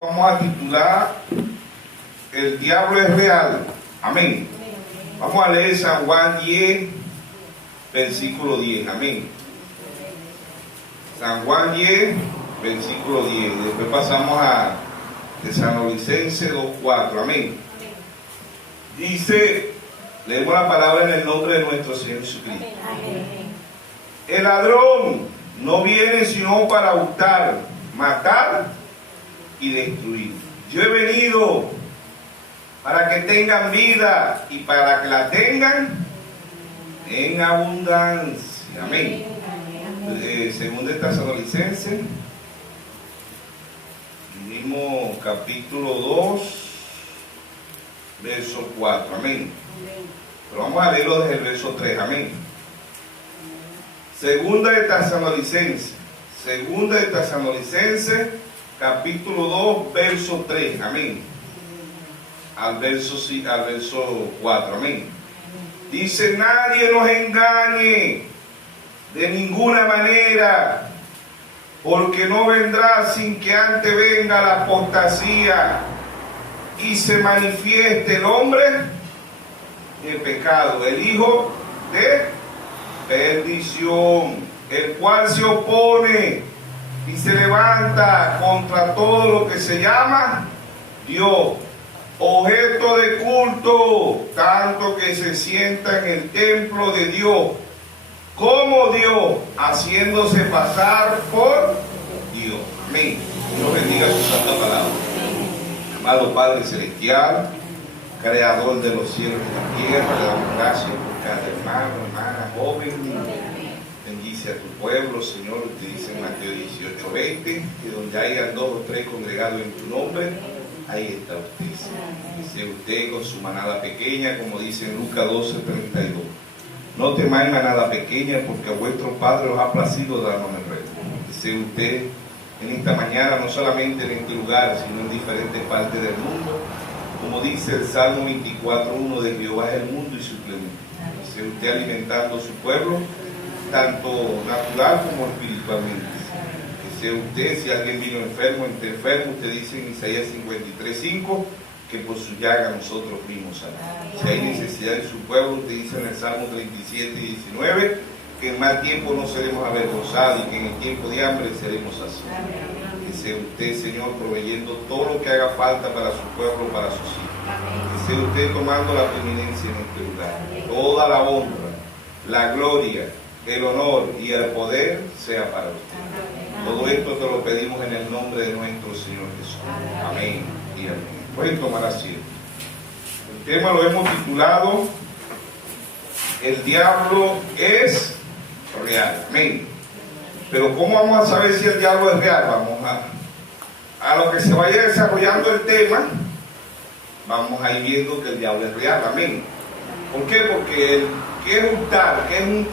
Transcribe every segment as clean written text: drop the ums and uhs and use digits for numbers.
Vamos a titular El diablo es real. Amén. Vamos a leer San Juan 10, versículo 10. Amén. San Juan 10, versículo 10. Después pasamos a Tesalonicenses 2:4. Amén. Dice, leemos la palabra en el nombre de nuestro Señor Jesucristo. El ladrón no viene sino para hurtar, matar y destruir. Yo he venido para que tengan vida y para que la tengan en abundancia. Amén. Según de Tesalonicenses, mismo capítulo 2, verso 4. Amén. Pero vamos a leerlo desde el verso 3. Amén. Segunda de Tesalonicenses, capítulo 2, verso 3, amén, al verso 4, amén. Dice, nadie nos engañe de ninguna manera, porque no vendrá sin que antes venga la apostasía y se manifieste el hombre de pecado, el hijo de perdición, el cual se opone y se levanta contra todo lo que se llama Dios, objeto de culto, tanto que se sienta en el templo de Dios, como Dios, haciéndose pasar por Dios. Amén. Dios bendiga su santa palabra. Amado Padre Celestial, Creador de los cielos y la tierra, le damos gracias por cada hermano, hermana, joven. Bendice a tu pueblo, Señor. Te dice en Mateo 18:20, que donde hayan 2 o 3 congregados en tu nombre, ahí está usted, Señor. Dice usted con su manada pequeña, como dice en Lucas 12:32. No temáis manada pequeña, porque a vuestro Padre os ha placido darnos el reino. Dice usted en esta mañana, no solamente en este lugar, sino en diferentes partes del mundo, como dice el Salmo 24:1, de Jehová es el mundo y su plenitud. Dice usted alimentando a su pueblo, tanto natural como espiritualmente. Que sea usted, si alguien vino enfermo, usted dice en Isaías 53:5, que por su llaga nosotros fuimos sanados. Si hay necesidad en su pueblo, usted dice en el Salmo 37:19, que en mal tiempo no seremos avergonzados y que en el tiempo de hambre seremos saciados. Que sea usted, Señor, proveyendo todo lo que haga falta para su pueblo, para sus hijos. Que sea usted tomando la preeminencia en este lugar. Toda la honra, la gloria, el honor y el poder sea para usted. Todo esto te lo pedimos en el nombre de nuestro Señor Jesús. Amén y amén. Pueden tomar asiento. El tema lo hemos titulado El diablo es real. Amén. Pero ¿cómo vamos a saber si el diablo es real? Vamos a lo que se vaya desarrollando el tema, vamos a ir viendo que el diablo es real. Amén. ¿Por qué? Porque ¿qué es hurtar? ¿Quién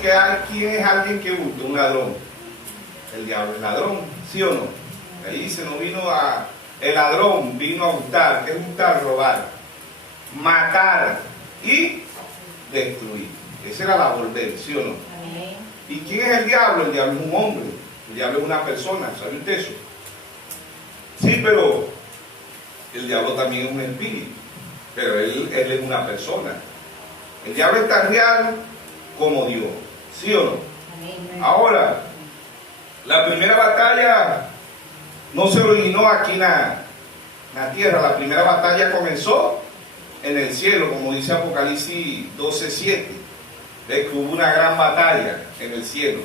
es alguien que hurta? Un ladrón. El diablo es ladrón, ¿sí o no? Ahí dice, el ladrón vino a hurtar. ¿Qué es hurtar? Robar, matar y destruir. Esa era la labor de él, ¿sí o no? Amén. ¿Y quién es el diablo? El diablo es un hombre, el diablo es una persona, ¿sabe usted eso? Sí, pero el diablo también es un espíritu, pero él es una persona. El diablo es tan real como Dios, ¿sí o no? Amén. Ahora, la primera batalla no se originó aquí en la tierra. La primera batalla comenzó en el cielo, como dice Apocalipsis 12:7. Ves que hubo una gran batalla en el cielo.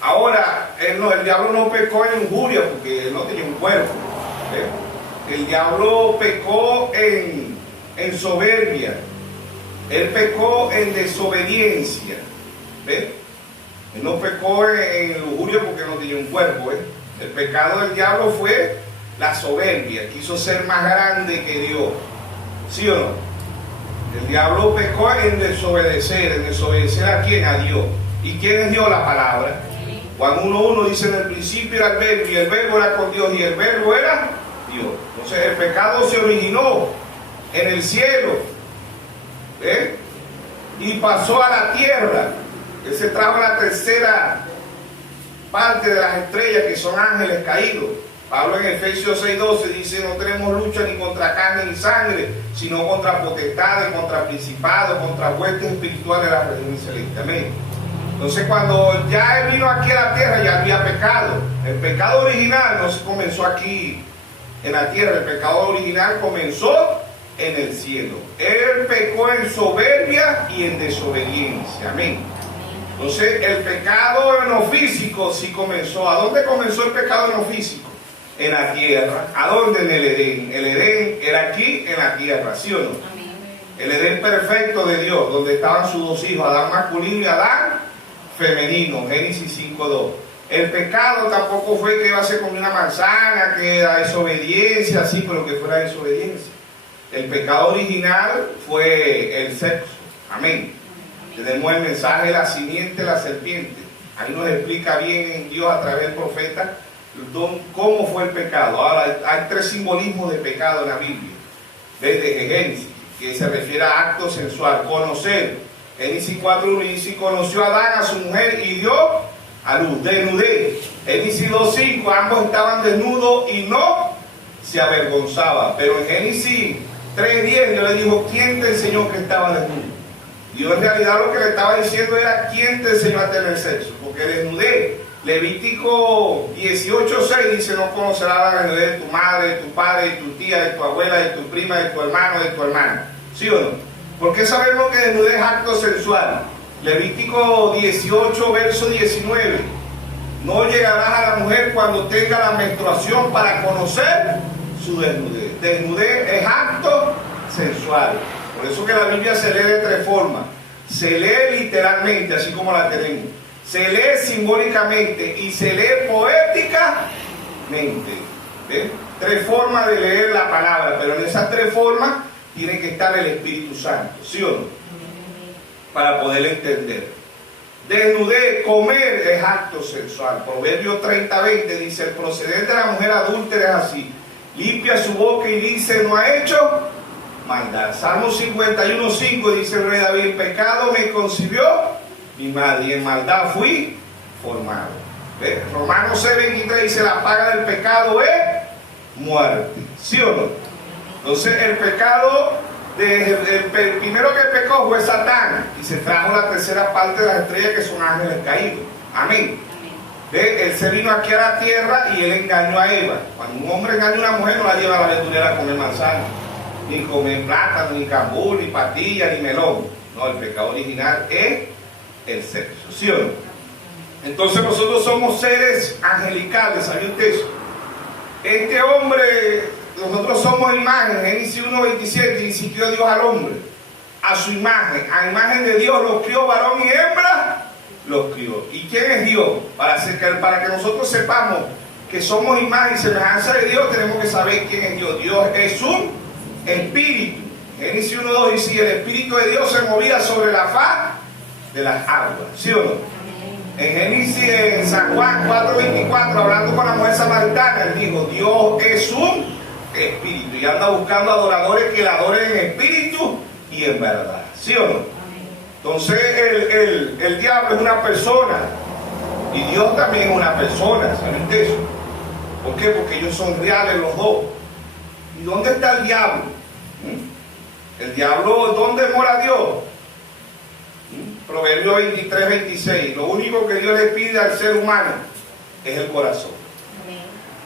Ahora, el diablo no pecó en injuria porque él no tenía un cuerpo. ¿Ves? El diablo pecó en soberbia. Él pecó en desobediencia. ¿Ves? Él no pecó en lujuria porque no tenía un cuerpo. El pecado del diablo fue la soberbia. Quiso ser más grande que Dios. ¿Sí o no? El diablo pecó en desobedecer. ¿En desobedecer a quién? A Dios. ¿Y quién es Dios? La palabra. Juan 1:1 dice, en el principio era el verbo, y el verbo era con Dios, y el verbo era Dios. Entonces el pecado se originó en el cielo. ¿Ves? Y pasó a la tierra. Él se trajo la tercera parte de las estrellas, que son ángeles caídos, Pablo en Efesios 6:12 dice: no tenemos lucha ni contra carne ni sangre, sino contra potestades, contra principados, contra huestes espirituales de la regiones celestes. Amén. Entonces, cuando ya Él vino aquí a la tierra, ya había pecado. El pecado original no se comenzó aquí en la tierra, el pecado original comenzó en el cielo. Él pecó en soberbia y en desobediencia. Amén. Entonces, el pecado en lo físico sí comenzó. ¿A dónde comenzó el pecado en lo físico? En la tierra. ¿A dónde? En el Edén. El Edén era aquí en la tierra, ¿sí o no? El Edén perfecto de Dios, donde estaban sus dos hijos, Adán masculino y Adán femenino. Génesis 5:2. El pecado tampoco fue que iba a ser como una manzana, que era desobediencia, así, pero que fuera desobediencia. El pecado original fue el sexo. Amén. Tenemos el mensaje de la simiente de la serpiente. Ahí nos explica bien en Dios a través del profeta cómo fue el pecado. Ahora hay tres simbolismos de pecado en la Biblia. Desde Génesis, que se refiere a acto sensual, conocer. Génesis 4:1 dice: conoció a Adán a su mujer y dio a luz. Desnudez. Génesis 2:5, ambos estaban desnudos y no se avergonzaban. Pero en Génesis 3:10 Dios le dijo: ¿quién te enseñó que estaba desnudo? Dios en realidad lo que le estaba diciendo era: ¿quién te enseñó a tener sexo? Porque desnudez. Levítico 18:6 dice: no conocerás la desnudez de tu madre, de tu padre, de tu tía, de tu abuela, de tu prima, de tu hermano, de tu hermana. ¿Sí o no? ¿Por qué sabemos que desnudez es acto sensual? Levítico 18, verso 19. No llegarás a la mujer cuando tenga la menstruación para conocer su desnudez. Desnudez es acto sensual. Por eso que la Biblia se lee de tres formas. Se lee literalmente, así como la tenemos. Se lee simbólicamente y se lee poéticamente. ¿Ven? Tres formas de leer la palabra, pero en esas tres formas tiene que estar el Espíritu Santo, ¿sí o no? Para poder entender. Desnudez, comer es acto sexual. Proverbios 30:20 dice: el proceder de la mujer adúltera es así, limpia su boca y dice: no ha hecho maldad. Salmo 51:5 dice el rey David: pecado me concibió mi madre y en maldad fui formado. ¿Ves? Romanos 6:23 dice: la paga del pecado es muerte, ¿sí o no? Entonces el pecado, el primero que pecó fue Satán y se trajo la tercera parte de las estrellas, que son ángeles caídos. Amén. Él se vino aquí a la tierra y él engañó a Eva. Cuando un hombre engaña a una mujer, no la lleva a la aventurera a comer manzana, ni comer plátano, ni cambur, ni patilla, ni melón. No, el pecado original es el sexo, ¿sí o no? Entonces nosotros somos seres angelicales, ¿sabe usted eso? Este hombre, nosotros somos imagen. Génesis 1:27 instituyó Dios al hombre a su imagen, a imagen de Dios los crió, varón y hembra los crió. ¿Y quién es Dios? Para que nosotros sepamos que somos imagen y semejanza de Dios, tenemos que saber quién es Dios. Dios es un espíritu. Génesis 1:2 dice: y el espíritu de Dios se movía sobre la faz de las aguas, ¿sí o no? En Génesis, en San Juan 4:24, hablando con la mujer samaritana, él dijo: Dios es un espíritu y anda buscando adoradores que le adoren en espíritu y en verdad, ¿sí o no? Entonces el diablo es una persona y Dios también es una persona, ¿saben de eso? ¿Por qué? Porque ellos son reales los dos. ¿Y dónde está el diablo? El diablo, ¿dónde mora Dios? Proverbios 23:26. Lo único que Dios le pide al ser humano es el corazón.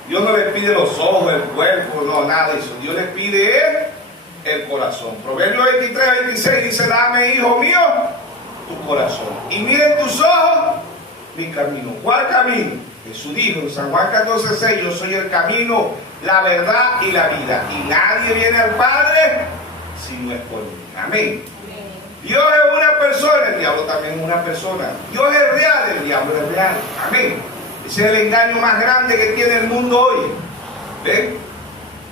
Dios no le pide los ojos, el cuerpo, no, nada de eso. Dios le pide el corazón. Proverbios 23:26 dice: dame, hijo mío, tu corazón, y miren tus ojos mi camino. ¿Cuál camino? Jesús dijo en San Juan 14:6: yo soy el camino, la verdad y la vida, y nadie viene al Padre si no es por mí. Amén. Dios es una persona, el diablo también es una persona. Dios es real, el diablo es real. Amén. Ese es el engaño más grande que tiene el mundo hoy. ¿Ven?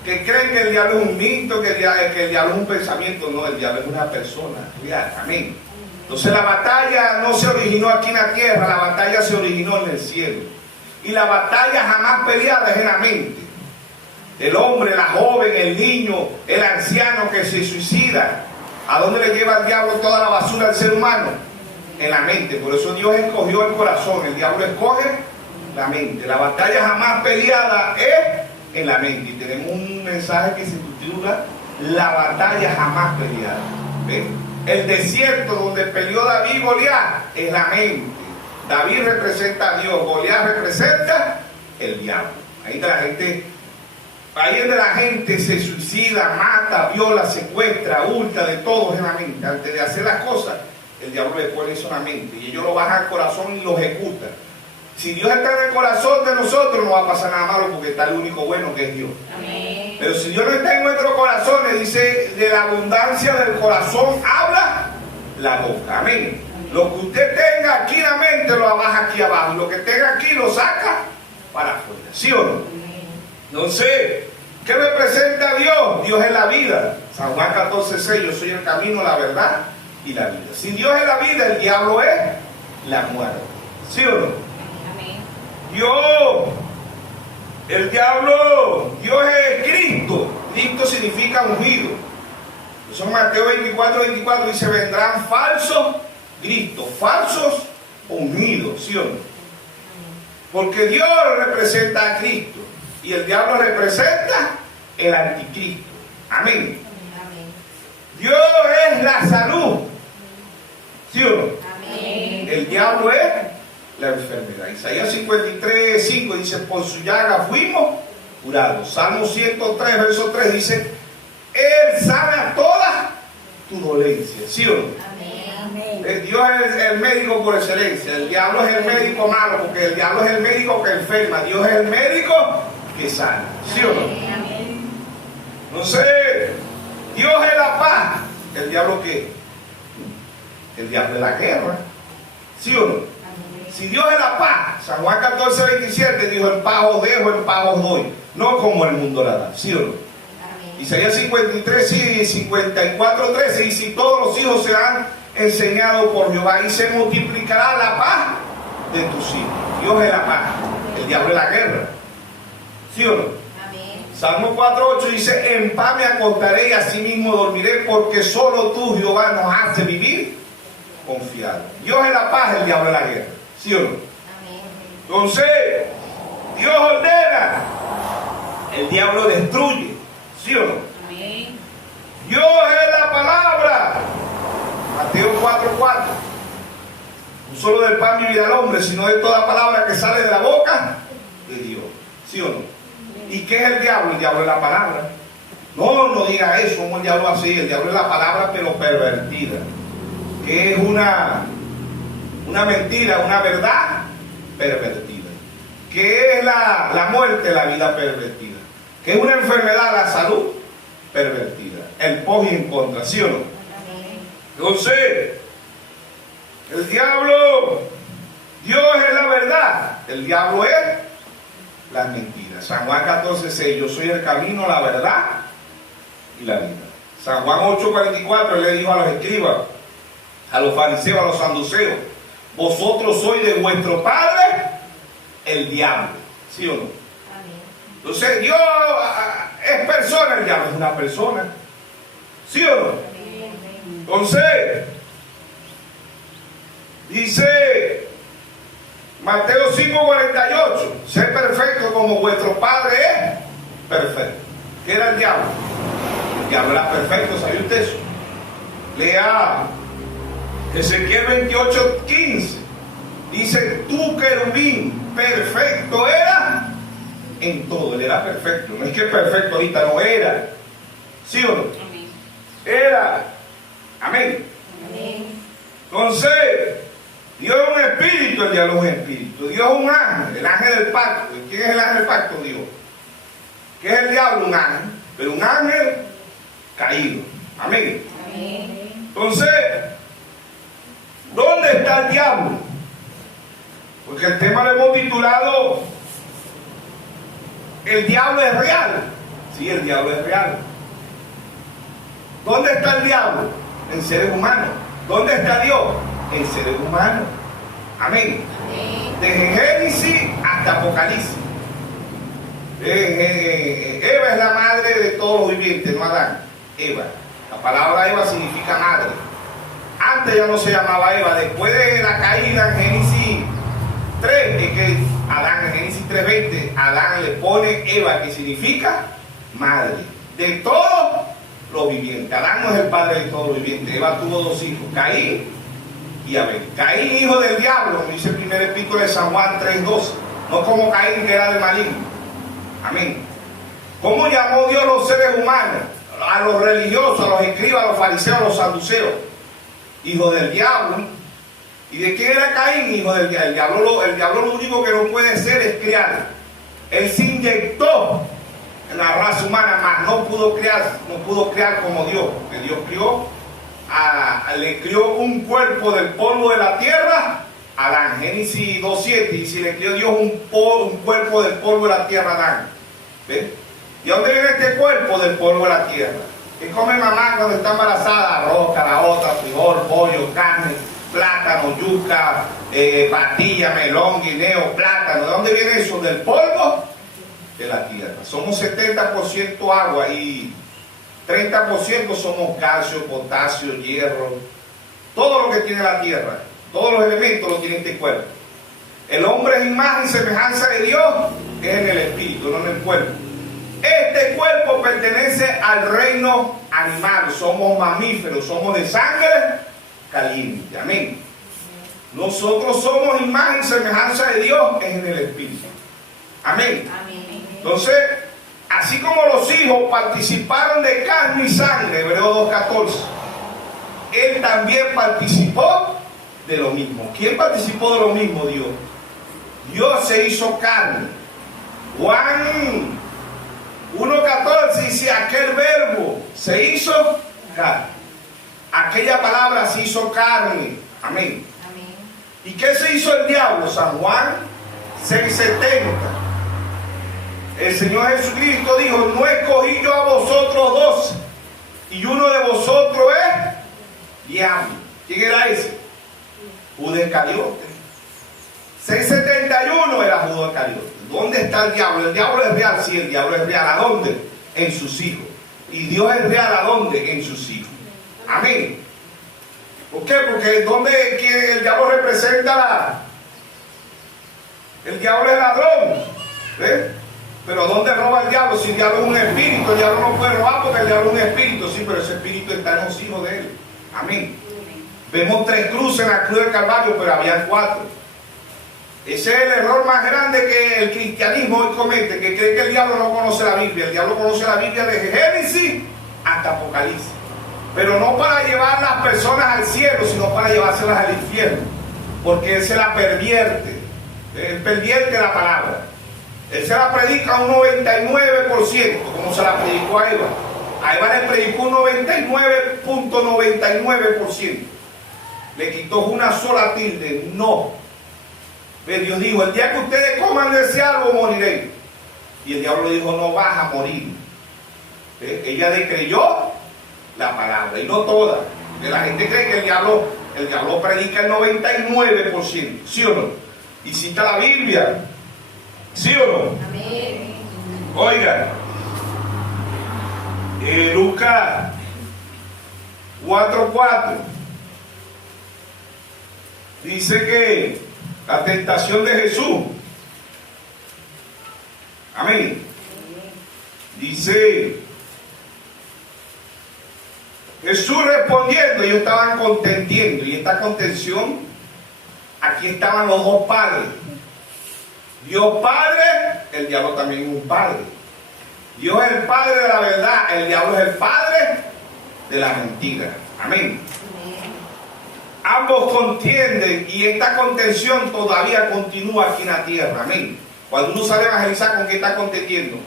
Que creen que el diablo es un mito, que el diablo es un pensamiento. No, el diablo es una persona real. Amén. Entonces la batalla no se originó aquí en la tierra, la batalla se originó en el cielo. Y la batalla jamás peleada es en la mente. El hombre, la joven, el niño, el anciano que se suicida. ¿A dónde le lleva el diablo toda la basura al ser humano? En la mente. Por eso Dios escogió el corazón, el diablo escoge la mente. La batalla jamás peleada es en la mente. Y tenemos un mensaje que se titula La batalla jamás peleada. ¿Ves? El desierto donde peleó David y Goliat es la mente. David representa a Dios, Goliat representa el diablo. Ahí es donde la gente se suicida, mata, viola, secuestra, hurta, de todo en la mente. Antes de hacer las cosas, el diablo le pone eso en la mente y ellos lo bajan al corazón y lo ejecutan. Si Dios está en el corazón de nosotros, no va a pasar nada malo porque está el único bueno que es Dios. Amén. Pero si Dios no está en nuestros corazones, dice, de la abundancia del corazón habla la boca. Amén. Lo que usted tenga aquí en la mente lo baja aquí abajo. Lo que tenga aquí lo saca para afuera. ¿Sí o no? Entonces, ¿qué representa a Dios? Dios es la vida. San Juan 14:6, yo soy el camino, la verdad y la vida. Si Dios es la vida, el diablo es la muerte. ¿Sí o no? Amén. Dios es Cristo. Cristo significa ungido. Eso en Mateo 24 dice, vendrán falsos Cristos, falsos ungidos. ¿Sí o no? Porque Dios representa a Cristo y el diablo representa el anticristo. Amén. Amén. Dios es la salud. ¿Sí o no? Amén. El diablo es la enfermedad. Isaías 53:5 dice, por su llaga fuimos curados. Salmo 103, verso 3 dice, Él sana toda tu dolencia. ¿Sí o no? Amén. Dios es el médico por excelencia. El diablo es el médico malo, porque el diablo es el médico que enferma. Dios es el médico que sana. ¿Sí o no? Amén. Entonces, Dios es la paz. ¿El diablo qué? El diablo es la guerra. ¿Sí o no? Amén. Si Dios es la paz, San Juan 14:27 dijo, en paz os dejo, en paz os doy. No como el mundo la da. ¿Sí o no? Amén. Isaías 53 y 54:13 dice, y todos los hijos serán enseñados por Jehová y se multiplicará la paz de tus hijos. Dios es la paz, el diablo es la guerra. ¿Sí o no? Amén. Salmo 4:8 dice, en paz me acostaré y asimismo dormiré, porque solo tú, Jehová, nos hace vivir confiado. Dios es la paz, el diablo es la guerra. ¿Sí o no? Amén. Entonces, Dios ordena, el diablo destruye. ¿Sí o no? Amén. Dios es la palabra. Mateo 4:4. No solo del pan vivirá el hombre, sino de toda palabra que sale de la boca de Dios. ¿Sí o no? ¿Y qué es el diablo? El diablo es la palabra. No diga eso, como el diablo así. El diablo es la palabra, pero pervertida. Que es una mentira, una verdad pervertida. Que es la muerte, la vida pervertida. Que es una enfermedad, la salud pervertida. El pos y en contra, ¿sí o no? Amén. Entonces, el diablo, Dios es la verdad, el diablo es las mentiras. San Juan 14:6, yo soy el camino, la verdad y la vida. San Juan 8:44, él le dijo a los escribas, a los fariseos, a los saduceos, vosotros sois de vuestro padre el diablo. ¿Sí o no? Amén. Entonces, Dios es persona, el diablo es una persona. ¿Sí o no? Amén. Entonces, dice Mateo 5:48, sé perfecto como vuestro Padre es perfecto. ¿Qué era el diablo? El diablo era perfecto, ¿sabía usted eso? Lea Ezequiel 28:15. Dice, tú querubín, perfecto era en todo. Él era perfecto. No es que perfecto ahorita, no era. ¿Sí o no? Amén. Era. Amén. Amén. Entonces, Dios es un espíritu, el diablo es un espíritu. Dios es un ángel, el ángel del pacto. ¿Quién es el ángel del pacto? Dios. ¿Qué es el diablo? Un ángel, pero un ángel caído. Amén. Amén. Entonces, ¿dónde está el diablo? Porque el tema lo hemos titulado El diablo es real. Sí, el diablo es real. ¿Dónde está el diablo? En seres humanos. ¿Dónde está Dios? En seres humanos. Amén. Amén. Desde Génesis hasta Apocalipsis. Eva es la madre de todos los vivientes, no Adán. Eva. La palabra Eva significa madre. Antes ya no se llamaba Eva. Después de la caída en Génesis 3, es que Adán, en Génesis 3:20, Adán le pone Eva, que significa madre de todo lo viviente. Adán no es el padre de todo lo viviente. Eva tuvo dos hijos, Caín y Abel. Caín, hijo del diablo, como dice el primer epístola de San Juan 3:12. No como Caín, que era de maligno. Amén. ¿Cómo llamó Dios a los seres humanos? A los religiosos, a los escribas, a los fariseos, a los saduceos. Hijo del diablo. ¿Y de quién era Caín? Hijo del diablo. El diablo lo único que no puede ser es criar. Él se inyectó en la raza humana, más no pudo crear como Dios. Que Dios le crió un cuerpo del polvo de la tierra a Adán. Génesis 2:7, y si le crió Dios un cuerpo del polvo de la tierra a Adán. ¿Ven? ¿Y a dónde viene este cuerpo? Del polvo de la tierra. ¿Qué come mamá cuando está embarazada? Arroz, caraota, frijol, pollo, carne, plátano, yuca, patilla, melón, guineo, plátano. ¿De dónde viene eso? Del polvo de la tierra. Somos 70% agua y 30% somos calcio, potasio, hierro. Todo lo que tiene la tierra, todos los elementos lo tiene este cuerpo. El hombre es imagen y semejanza de Dios, es en el espíritu, no en el cuerpo. Este cuerpo pertenece al reino animal. Somos mamíferos, somos de sangre caliente. Amén. Nosotros somos imagen y semejanza de Dios, es en el espíritu. Amén. Amén. Entonces, así como los hijos participaron de carne y sangre, Hebreos 2:14, Él también participó de lo mismo. ¿Quién participó de lo mismo? Dios. Dios se hizo carne. Juan 1:14 dice, aquel verbo se hizo carne. Aquella palabra se hizo carne. Amén. Amén. ¿Y qué se hizo el diablo? San Juan 6:70. El Señor Jesucristo dijo, no escogí yo a vosotros dos, y uno de vosotros es diablo. ¿Quién era ese? Judas Iscariote. 6:71 era Judas Iscariote. ¿Dónde está el diablo? El diablo es real, sí, el diablo es real. ¿A dónde? En sus hijos. ¿Y Dios es real a dónde? En sus hijos. Amén. ¿Por qué? Porque ¿dónde el diablo representa el diablo es ladrón? ¿Ves? Pero ¿dónde roba el diablo? Si el diablo es un espíritu, el diablo no puede robar porque el diablo es un espíritu. Sí, pero ese espíritu está en los hijos de él. Amén. Vemos 3 cruces en la cruz del Calvario, pero había 4. Ese es el error más grande que el cristianismo hoy comete, que cree que el diablo no conoce la Biblia. El diablo conoce la Biblia desde Génesis hasta Apocalipsis. Pero no para llevar a las personas al cielo, sino para llevárselas al infierno. Porque él se la pervierte. Él pervierte la palabra. Él se la predica a un 99%, como se la predicó a Eva. A Eva le predicó un 99.99%. Le quitó una sola tilde, no. Pero Dios dijo, el día que ustedes coman de ese árbol moriréis. Y el diablo le dijo, no vas a morir. Ella decreyó la palabra, y no toda. La gente cree que el diablo predica el 99%, ¿sí o no? Y cita la Biblia, ¿sí o no? Amén. Oigan, Lucas 4:4 dice que la tentación de Jesús, amén, dice Jesús respondiendo, ellos estaban contendiendo, y esta contención, aquí estaban los dos padres. Dios Padre, el diablo también es un padre. Dios es el padre de la verdad, el diablo es el padre de la mentira. Amén. Ambos contienden, y esta contención todavía continúa aquí en la tierra. Amén. Cuando uno sale a evangelizar, ¿con qué está contendiendo?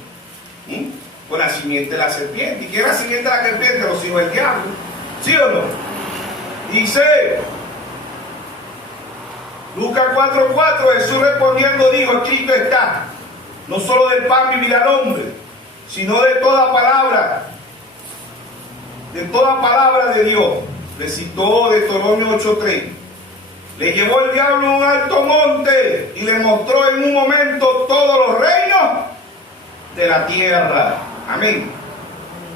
Con la simiente de la serpiente. ¿Y qué es la simiente de la serpiente? Los hijos del diablo. ¿Sí o no? Dice Lucas 4:4, Jesús respondiendo dijo, escrito está, no solo del pan vivirá el hombre, sino de toda palabra de Dios. Le citó Deuteronomio 8:3. Le llevó el diablo a un alto monte y le mostró en un momento todos los reinos de la tierra. Amén.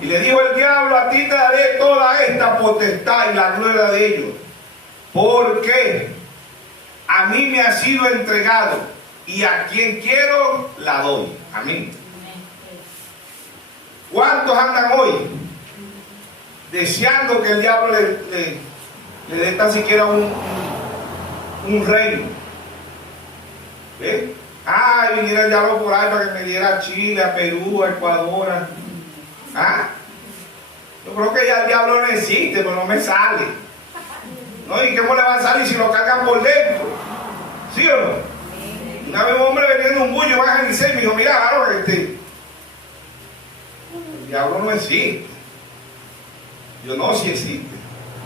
Y le dijo el diablo, a ti te daré toda esta potestad y la gloria de ellos, porque a mí me ha sido entregado y a quien quiero la doy. Amén. ¿Cuántos andan hoy deseando que el diablo le dé tan siquiera un reino? ¿Ve? Ay, viniera el diablo por ahí para que me diera a Chile, a Perú, a Ecuador. ¿Ah? Yo creo que ya el diablo no existe, pero no me sale. ¿No? ¿Y cómo le va a salir si lo cargan por dentro? ¿Sí o no? Una vez un hombre vendiendo un bullo más en Licey me dijo, mira, varón, el diablo no existe. Yo no, sí existe.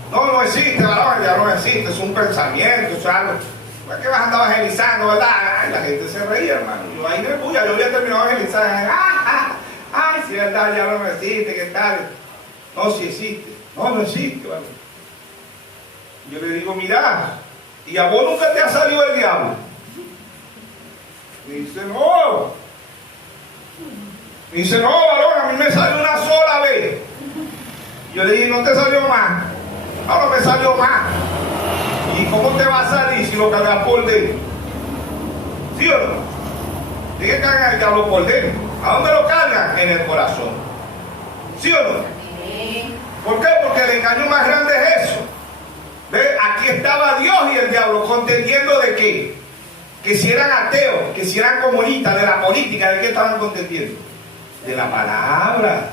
No existe, varón, el diablo no existe, es un pensamiento, es algo. ¿Por qué vas a andar evangelizando, verdad? Ay, la gente se reía, hermano. Yo ahí me puya, yo había terminado de evangelizar. Ay, si verdad, el diablo no existe, ¿qué tal? No, sí existe. No existe, ¿vale? Yo le digo, mira, ¿y a vos nunca te ha salido el diablo? Me dice, no. Me dice, no, varón, a mí me salió una sola vez. Yo le dije, ¿no te salió más? No me salió más. ¿Y cómo te va a salir si lo cargas por dentro? ¿Sí o no? Tiene que cargar el diablo por dentro. ¿A dónde lo cargan? En el corazón. ¿Sí o no? ¿Por qué? Porque el engaño más grande es eso. ¿Ve? Aquí estaba Dios y el diablo contendiendo de qué. Que si eran ateos, que si eran comunistas, de la política, ¿de qué estaban contendiendo? De la palabra.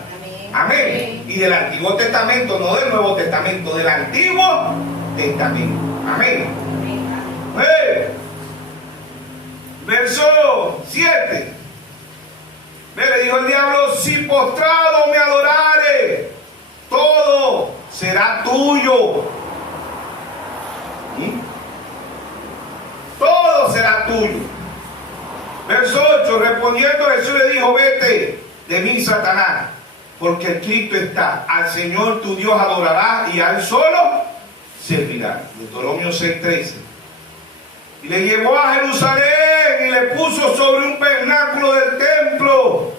Amén. Y del Antiguo Testamento, no del Nuevo Testamento, del Antiguo Testamento. Amén. Verso 7. Le dijo el diablo, si postrado me adorare, todo será tuyo. Todo será tuyo. Verso 8, respondiendo Jesús le dijo, vete de mí, Satanás, porque escrito está, al Señor tu Dios adorarás y a Él solo servirás. Deuteronomio 6:13. Y le llevó a Jerusalén y le puso sobre un pernáculo del templo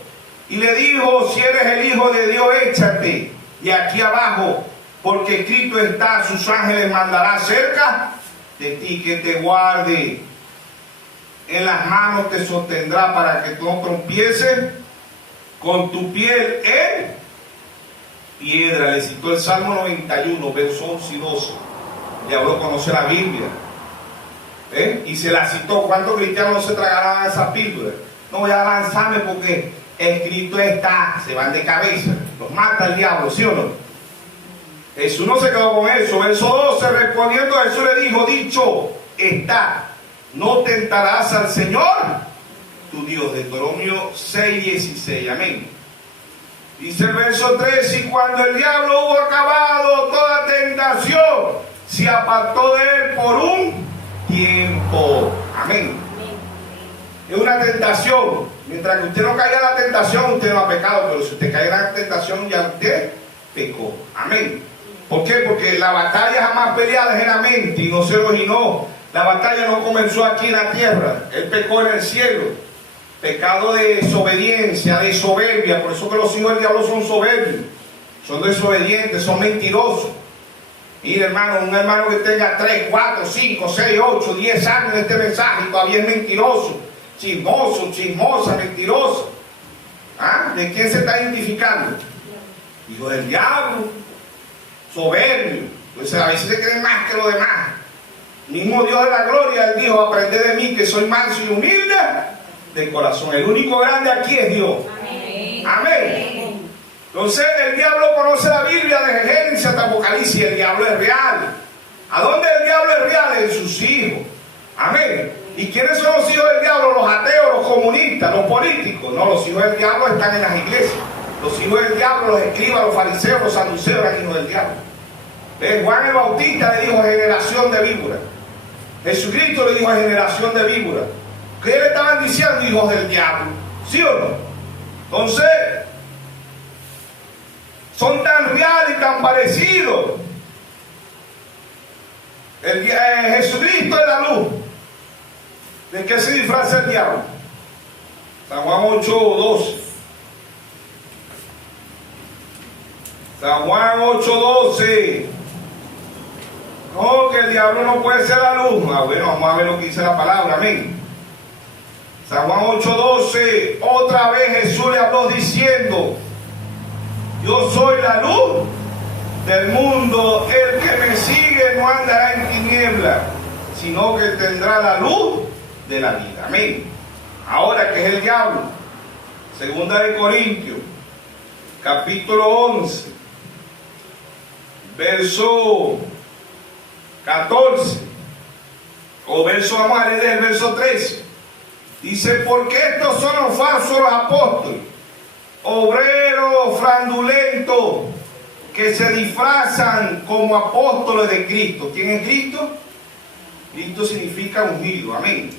y le dijo, si eres el Hijo de Dios, échate de aquí abajo, porque escrito está, sus ángeles mandará cerca de ti que te guarde, en las manos te sostendrá para que tú no trompieces con tu piel en piedra. Le citó el Salmo 91, versos 11 y 12. Le habló, conoce la Biblia. Y se la citó. ¿Cuántos cristianos no se tragarán esas píldoras? No voy a lanzarme porque escrito está. Se van de cabeza. Los mata el diablo, ¿sí o no? Jesús no se quedó con eso. Verso 12, respondiendo Jesús le dijo, dicho está, no tentarás al Señor tu Dios. Deuteronomio 6:16. Amén. Dice el verso 13, y cuando el diablo hubo acabado toda tentación, se apartó de él por un tiempo. Amén. Es una tentación. Mientras que usted no caiga en la tentación, usted no ha pecado, pero si usted cae en la tentación, ya usted pecó. Amén. ¿Por qué? Porque la batalla jamás peleada es en la mente y no se originó. La batalla no comenzó aquí en la tierra. Él pecó en el cielo. Pecado de desobediencia, de soberbia. Por eso que los hijos del diablo son soberbios. Son desobedientes, son mentirosos. Mire, hermano, un hermano que tenga 3, 4, 5, 6, 8, 10 años en este mensaje y todavía es mentiroso, chismoso, chismosa, mentiroso. ¿Ah? ¿De quién se está identificando? Hijo del diablo, soberbio. Entonces a veces se creen más que los demás. Mismo Dios de la gloria, Él dijo, aprended de mí que soy manso y humilde de corazón. El único grande aquí es Dios. Amén. Amén. Entonces el diablo conoce la Biblia desde Génesis hasta Apocalipsis. El diablo es real. ¿A dónde el diablo es real? En sus hijos. Amén. ¿Y quiénes son los hijos del diablo? Los ateos, los comunistas, los políticos. No, los hijos del diablo están en las iglesias. Los hijos del diablo, los escribas, los fariseos, los saduceos eran hijos del diablo. Juan el Bautista le dijo generación de víboras. Jesucristo le dijo generación de víboras. ¿Qué le estaban diciendo? Hijos del diablo. ¿Sí o no? Entonces, son tan reales y tan parecidos. Jesucristo es la luz. ¿De qué se disfraza el diablo? San Juan 8:12. San Juan 8:12. No, que el diablo no puede ser la luz. Bueno, vamos a ver lo que dice la palabra. Amén. San Juan 8:12, otra vez Jesús le habló diciendo: yo soy la luz del mundo, el que me sigue no andará en tinieblas, sino que tendrá la luz de la vida. Amén. Ahora, ¿qué es el diablo? Segunda de Corintios, capítulo 11, verso 14, o verso, vamos a leer el verso 13. Dice: porque estos son los falsos apóstoles, obreros fraudulentos, que se disfrazan como apóstoles de Cristo. ¿Quién es Cristo? Cristo significa ungido. Amén.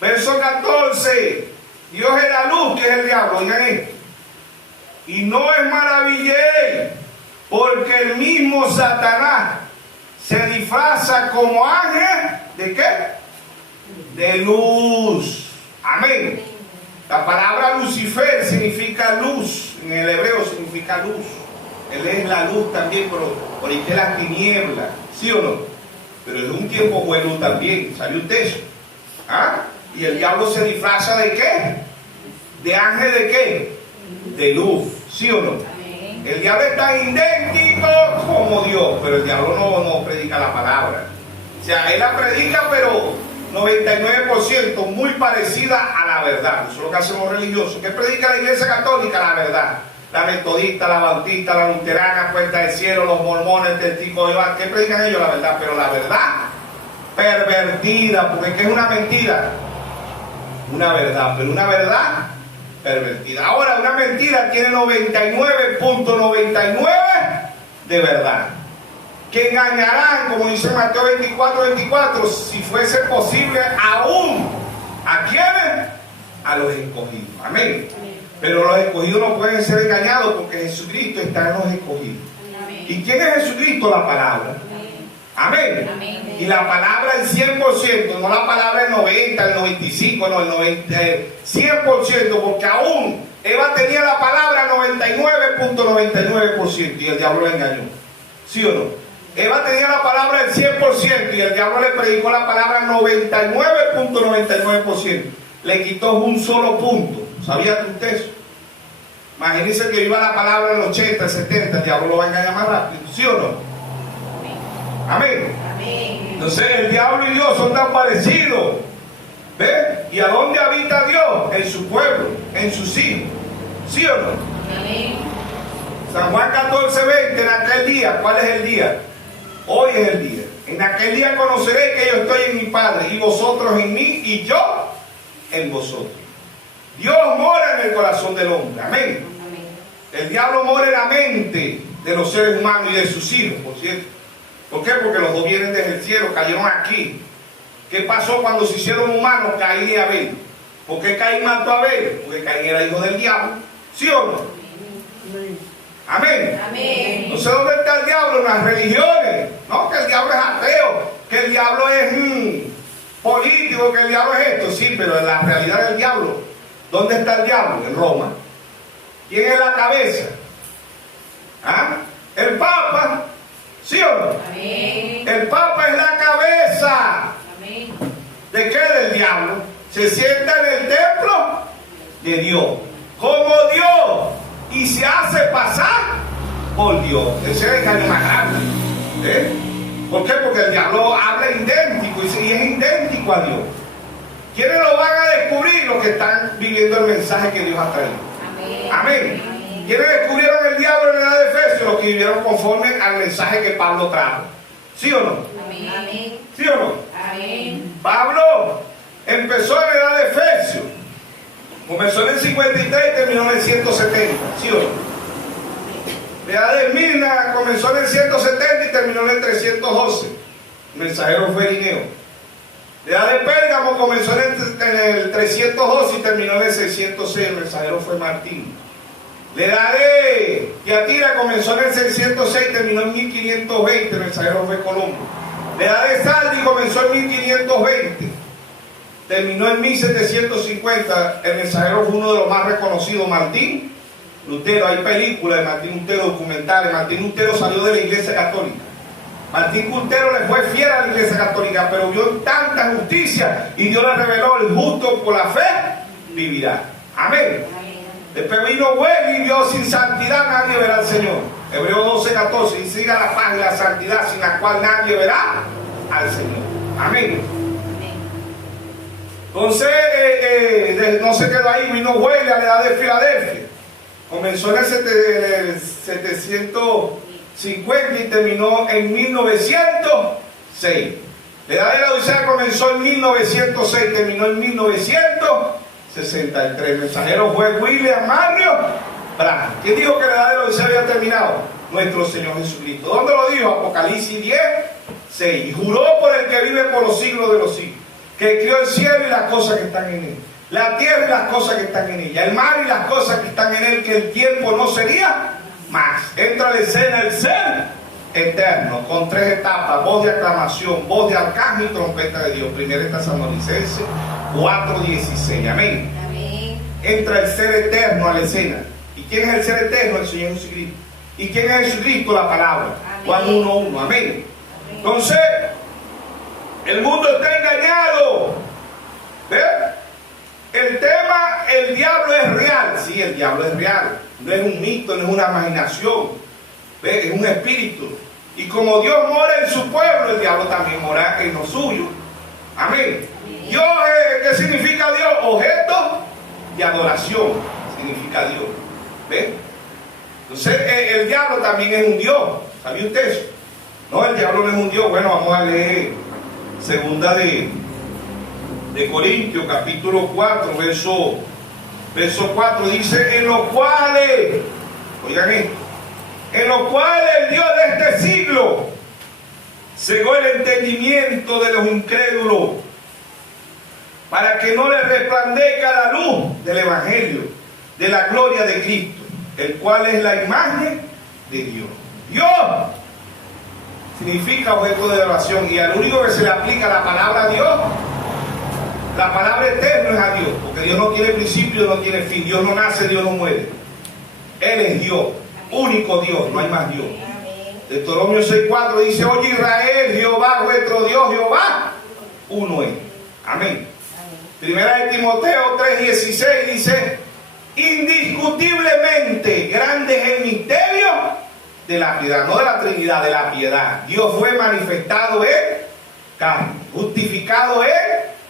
Verso 14. Dios es la luz, que es el diablo. Oigan esto. Y no es maravillé, porque el mismo Satanás se disfraza como ángel ¿de qué? De luz. Amén. La palabra Lucifer significa luz. En el hebreo significa luz. Él es la luz también, pero por ahí que las tinieblas. ¿Sí o no? Pero en un tiempo fue luz también. Salió un texto. ¿Ah? Y el diablo se disfraza ¿de qué? ¿De ángel de qué? De luz. ¿Sí o no? Amén. El diablo es tan idéntico como Dios, pero el diablo no predica la palabra. O sea, él la predica, pero 99% muy parecida a la verdad. Eso es lo que hacen los religiosos. ¿Qué predica la Iglesia Católica? La verdad. La metodista, la bautista, la luterana, Puerta del Cielo, los mormones, el testigo de Jehová. ¿Qué predican ellos? La verdad. Pero la verdad pervertida, porque ¿qué es una mentira? Una verdad, pero una verdad pervertida. Ahora, una mentira tiene 99.99 de verdad. Que engañarán, como dice Mateo 24:24, si fuese posible, aún ¿a quiénes? A los escogidos. Amén. Pero los escogidos no pueden ser engañados, porque Jesucristo está en los escogidos. Amén. ¿Y quién es Jesucristo? La palabra. Amén. Amén. Y la palabra el 100%, no la palabra el 90, el 95, no el 90, 100%, porque aún Eva tenía la palabra 99.99% y el diablo la engañó. ¿Sí o no? Eva tenía la palabra el 100% y el diablo le predicó la palabra 99.99%. Le quitó un solo punto. ¿Sabía usted eso? Imagínense que iba la palabra en el 80, el 70, el diablo lo va a engañar más rápido. ¿Sí o no? Amén. Amén. Entonces el diablo y Dios son tan parecidos. ¿Ves? ¿Y a dónde habita Dios? En su pueblo, en sus hijos. ¿Sí o no? Amén. San Juan 14:20, en aquel día, ¿cuál es el día? Hoy es el día. En aquel día conoceréis que yo estoy en mi Padre, y vosotros en mí, y yo en vosotros. Dios mora en el corazón del hombre. Amén. Amén. El diablo mora en la mente de los seres humanos y de sus hijos, por cierto. ¿Por qué? Porque los dos vienen desde el cielo, cayeron aquí. ¿Qué pasó cuando se hicieron humanos? Caín y Abel. ¿Por qué Caín mató a Abel? Porque Caín era hijo del diablo. ¿Sí o no? Amén. Amén. No sé dónde está el diablo, en las religiones. No, que el diablo es ateo, que el diablo es político, que el diablo es esto. Sí, pero en la realidad del diablo, ¿dónde está el diablo? En Roma. ¿Quién es la cabeza? ¿Ah? El Papa. ¿Sí o no? Amén. El Papa es la cabeza. Amén. ¿De qué? Del diablo. Se sienta en el templo de Dios, como Dios, y se hace pasar por Dios. Ese es el engaño más grande. ¿Por qué? Porque el diablo habla idéntico y es idéntico a Dios. ¿Quiénes lo van a descubrir? Los que están viviendo el mensaje que Dios ha traído. Amén. Amén. ¿Quiénes descubrieron el diablo en la edad de Efesios? Los que vivieron conforme al mensaje que Pablo trajo. ¿Sí o no? Amén. ¿Sí o no? Amén. Pablo empezó en la edad de Efesios. Comenzó en el 53 y terminó en el 170. ¿Sí o no? La edad de Mirna comenzó en el 170 y terminó en el 312. El mensajero fue Irineo. La edad de Pérgamo comenzó en el 312 y terminó en el 606. El mensajero fue Martín. La edad de Tiatira comenzó en el 606 y terminó en 1520. El mensajero fue Colombo. La edad de Sardi comenzó en 1520. Terminó en 1750. El mensajero fue uno de los más reconocidos, Martín Lutero. Hay películas de Martín Lutero, documentales. Martín Lutero salió de la Iglesia Católica. Martín Lutero le fue fiel a la Iglesia Católica, pero vio tanta justicia y Dios le reveló: el justo por la fe vivirá. Amén. Después vino Wesley y vio: sin santidad nadie verá al Señor. Hebreos 12:14, y siga la paz y la santidad, sin la cual nadie verá al Señor. Amén. Entonces, no se quedó ahí, vino Wesley a la edad de Filadelfia. Comenzó en el 750 y terminó en 1906. La edad de la Odisea comenzó en 1906, terminó en 1963. El mensajero fue William Mario Branham. ¿Quién dijo que la edad de la Odisea había terminado? Nuestro Señor Jesucristo. ¿Dónde lo dijo? Apocalipsis 10:6. Y juró por el que vive por los siglos de los siglos, que crió el cielo y las cosas que están en él, la tierra y las cosas que están en ella, el mar y las cosas que están en él, que el tiempo no sería más. Entra a la escena el ser eterno, con 3 etapas: voz de aclamación, voz de arcángel y trompeta de Dios. 1 Tesalonicenses 4:16. Amén. Amén. Entra el ser eterno a la escena. ¿Y quién es el ser eterno? El Señor Jesucristo. ¿Y quién es Jesucristo? La palabra. Juan 1:1. Amén. Entonces, el mundo está engañado. ¿Ve? El tema, el diablo es real. Sí, el diablo es real. No es un mito, no es una imaginación. ¿Ve? Es un espíritu. Y como Dios mora en su pueblo, el diablo también mora en los suyos. Amén. Dios, ¿qué significa Dios? Objeto de adoración. Significa Dios. ¿Ve? Entonces, el diablo también es un Dios. ¿Sabía usted eso? No, el diablo no es un Dios. Bueno, vamos a leer segunda de Corintios, capítulo 4, verso 4. Dice: en los cuales, oigan esto, en los cuales el Dios de este siglo cegó el entendimiento de los incrédulos, para que no les resplandezca la luz del Evangelio de la gloria de Cristo, el cual es la imagen de Dios. Dios significa objeto de adoración, y al único que se le aplica la palabra Dios, la palabra eterno, es a Dios, porque Dios no tiene principio, no tiene fin. Dios no nace, Dios no muere. Él es Dios, único Dios, no hay más Dios. Deuteronomio 6:4 dice: oye Israel, Jehová vuestro Dios, Jehová uno es. Amén. Primera de Timoteo 3:16 dice: indiscutiblemente grande es el misterio de la piedad, no de la Trinidad, de la piedad. Dios fue manifestado en carne, justificado en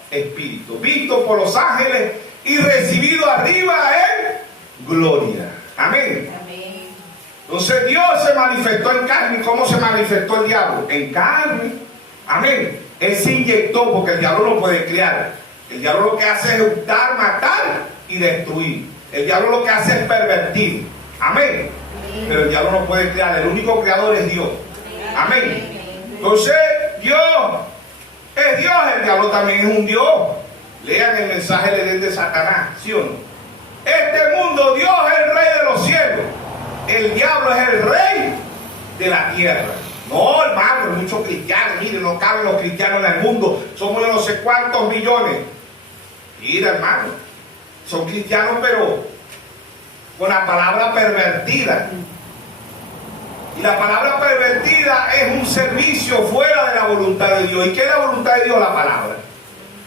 espíritu, visto por los ángeles y recibido arriba en gloria. Amén. Amén. Entonces Dios se manifestó en carne. ¿Cómo se manifestó el diablo? En carne. Amén. Él se inyectó, porque el diablo no puede crear. El diablo lo que hace es hurtar, matar y destruir. El diablo lo que hace es pervertir. Amén. Pero el diablo no puede crear. El único creador es Dios. Amén. Entonces Dios es Dios. El diablo también es un Dios. Lean el mensaje del Edén de Satanás, ¿sí o no? Este mundo, Dios es el rey de los cielos. El diablo es el rey de la tierra. No, hermano, muchos cristianos, miren, no caben los cristianos en el mundo. Somos yo no sé cuántos millones. Mira, hermano, son cristianos, pero con la palabra pervertida. Y la palabra pervertida es un servicio fuera de la voluntad de Dios. ¿Y qué es la voluntad de Dios? La palabra.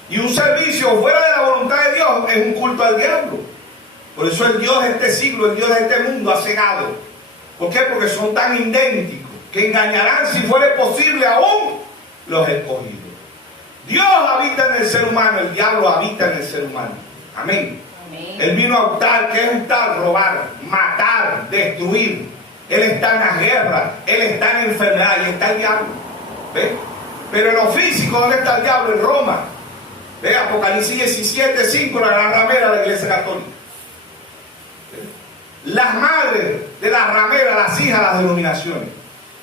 Y un servicio fuera de la voluntad de Dios es un culto al diablo. Por eso el Dios de este siglo, el Dios de este mundo ha cegado. ¿Por qué? Porque son tan idénticos que engañarán, si fuere posible, aún los escogidos. Dios habita en el ser humano, el diablo habita en el ser humano. Amén. Amén. Él vino a hurtar. ¿Qué es hurtar? Robar, matar, destruir. Él está en la guerra, él está en la enfermedad, y está el diablo. ¿Ve? Pero en lo físico, ¿dónde está el diablo? En Roma. ¿Ve? Apocalipsis 17:5, la gran ramera de la Iglesia Católica. ¿Ve? Las madres de la ramera, las hijas de las denominaciones.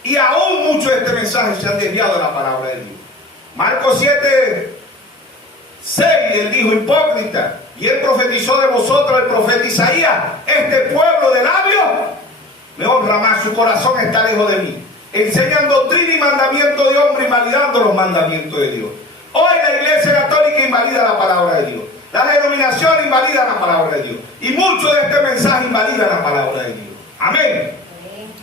Y aún muchos de este mensaje se han desviado de la palabra de Dios. Marcos 7:6, él dijo: hipócrita, y él profetizó de vosotros el profeta Isaías: este pueblo de labios me honra más, su corazón está lejos de mí. Enseñan doctrina y mandamiento de hombre, invalidando los mandamientos de Dios. Hoy la Iglesia Católica invalida la palabra de Dios. La denominación invalida la palabra de Dios. Y muchos de este mensaje invalidan la palabra de Dios. Amén.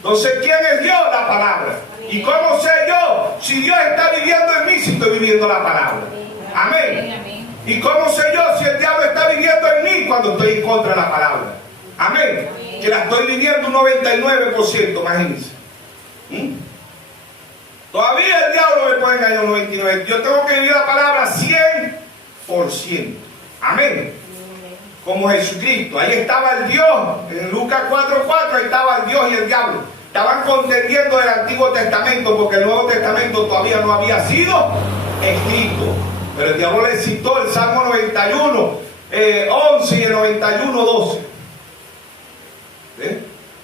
Entonces, ¿quién es Dios? La palabra. ¿Y cómo sé yo si Dios está viviendo en mí, si estoy viviendo la palabra? Amén. ¿Y cómo sé yo si el diablo está viviendo en mí cuando estoy en contra de la palabra? Amén. Que la estoy viviendo un 99%, imagínense. Todavía el diablo me puede engañar un 99%. Yo tengo que vivir la palabra 100%. Amén. Como Jesucristo. Ahí estaba el Dios. En Lucas 4:4 ahí estaba el Dios y el diablo. Estaban contendiendo del Antiguo Testamento porque el Nuevo Testamento todavía no había sido escrito. Pero el diablo le citó el Salmo 91, 11 y el 91, 12.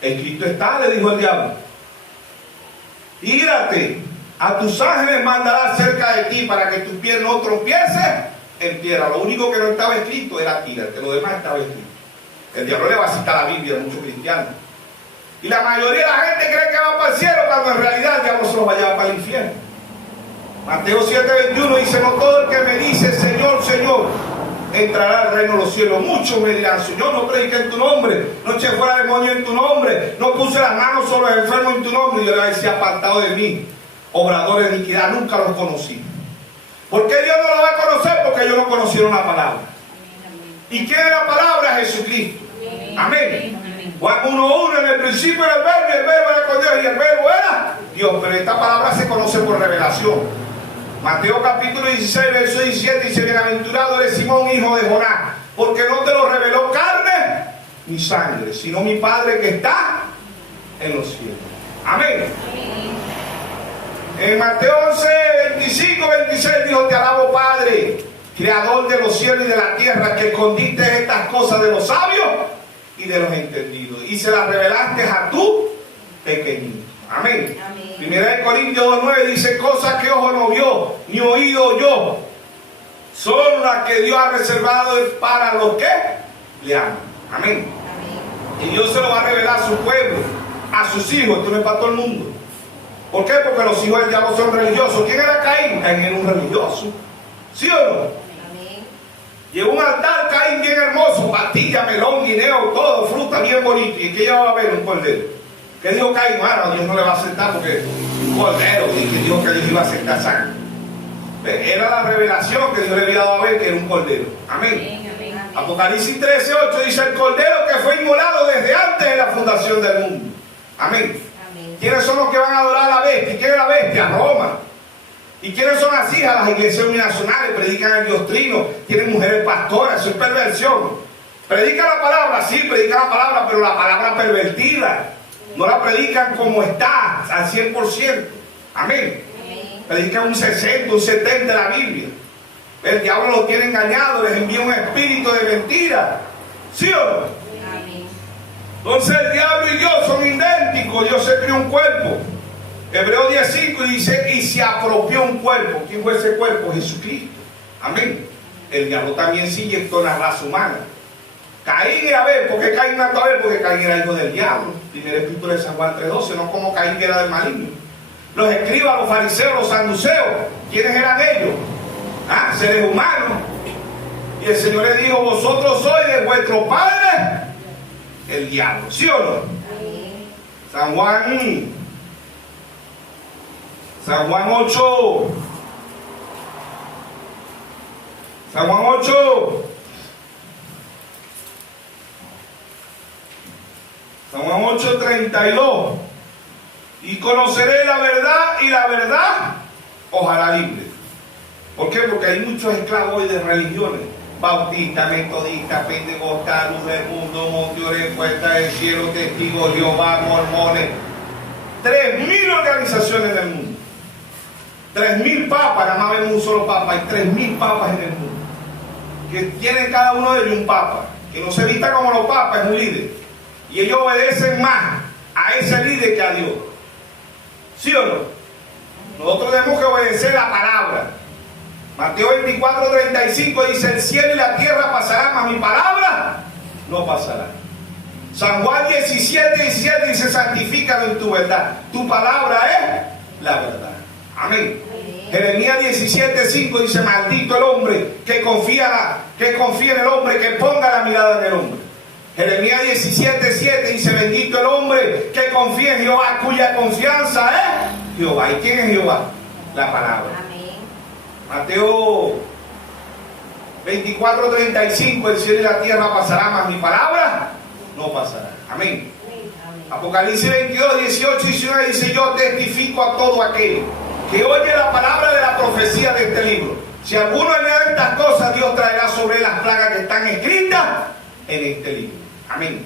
Escrito está, le dijo el diablo. Írate, a tus ángeles mandarás cerca de ti para que tu pie no tropiece en piedra. Lo único que no estaba escrito era tírate, lo demás estaba escrito. El diablo le va a citar la Biblia a muchos cristianos. Y la mayoría de la gente cree que va para el cielo cuando en realidad el diablo se los va a llevar para el infierno. Mateo 7:21 dice: no todo el que me dice Señor, Señor, entrará al reino de los cielos. Muchos me dirán: Señor, no prediqué en tu nombre, no eché fuera demonios en tu nombre, no puse las manos sobre los enfermos en tu nombre. Y yo le voy a decir: apartado de mí, obradores de iniquidad, nunca los conocí. ¿Por qué Dios no lo va a conocer? Porque ellos no conocieron la palabra. ¿Y quién es la palabra? Jesucristo. Amén. Juan 1:1: en el principio era el verbo, y el verbo era con Dios, y el verbo era Dios. Pero esta palabra se conoce por revelación. Mateo capítulo 16, verso 17 dice: bienaventurado eres Simón, hijo de Jonás, porque no te lo reveló carne ni sangre, sino mi Padre que está en los cielos. Amén. En Mateo 11, 25, 26 dijo: te alabo, Padre, creador de los cielos y de la tierra, que escondiste estas cosas de los sabios y de los entendidos, y se las revelaste a tu pequeñito. Amén. Primera de Corintios 2:9 dice: cosas que ojo no vio, ni oído oyó, son las que Dios ha reservado para los que le aman. Amén. Y Dios se lo va a revelar a su pueblo, a sus hijos. Esto no es para todo el mundo. ¿Por qué? Porque los hijos del diablo son religiosos. ¿Quién era Caín? Caín era un religioso. ¿Sí o no? Amén. Llegó un altar, Caín bien hermoso, pastilla, melón, guineo, todo, fruta bien bonito. ¿Y qué llevaba a ver? Un cordero. ¿Qué dijo Caín? Bueno, Dios no le va a aceptar porque un cordero. ¿Y que dijo que Dios iba a aceptar sangre? Era la revelación que Dios le había dado a ver, que era un cordero. Amén. Amén. Apocalipsis 13:8 dice: el cordero que fue inmolado desde antes de la fundación del mundo. Amén. ¿Quiénes son los que van a adorar a la bestia? ¿Quién es la bestia? Roma. ¿Y quiénes son las hijas? Las iglesias universales. Predican el Dios trino, tienen mujeres pastoras. Eso es perversión. Predican la palabra, sí, predican la palabra, pero la palabra pervertida. No la predican como está, al 100%. Amén. Predican un 60, un 70 de la Biblia. El diablo los tiene engañados, les envía un espíritu de mentira. ¿Sí o no? Entonces el diablo y Dios son idénticos. Dios se creó un cuerpo. Hebreos 10:5 dice: y se apropió un cuerpo. ¿Quién fue ese cuerpo? Jesucristo. Amén. El diablo también se inyectó en la raza humana. Caín y Abel. ¿Por qué Caín mató a Abel? Porque Caín era hijo del diablo. Primer escritura de San Juan 3:12. No como Caín, que era del maligno. Los escribas, los fariseos, los saduceos, ¿quiénes eran ellos? Seres humanos. Y el Señor les dijo: vosotros sois de vuestro padre el diablo. ¿Sí o no? San Juan 8. San Juan 8. San Juan 8:32. Y conoceré la verdad, y la verdad os hará libre. ¿Por qué? Porque hay muchos esclavos hoy de religiones: bautista, metodista, pentecostal, luz del mundo, Monteores, Puerta del Cielo, Testigos de Jehová, mormones. 3.000 organizaciones del mundo. 3.000 papas. Nada más vemos un solo papa. Hay 3.000 papas en el mundo, que tienen cada uno de ellos un papa, que no se vista como los papas, es un líder. Y ellos obedecen más a ese líder que a Dios. ¿Sí o no? Nosotros tenemos que obedecer la palabra. Mateo 24:35 dice: el cielo y la tierra pasarán, mas mi palabra no pasará. San Juan 17:17 dice: santifícalo en tu verdad. Tu palabra es la verdad. Amén. Jeremías 17:5 dice: maldito el hombre que confía en el hombre, que ponga la mirada en el hombre. Jeremías 17:7 dice: bendito el hombre que confía en Jehová, cuya confianza es Jehová. ¿Y quién es Jehová? La palabra. Amén. Mateo 24:35: el cielo y la tierra pasarán, mas mi palabra no pasará. Amén. Apocalipsis 22:18-19 dice: yo testifico a todo aquel que oye la palabra de la profecía de este libro. Si alguno añade estas cosas, Dios traerá sobre él las plagas que están escritas en este libro. Amén.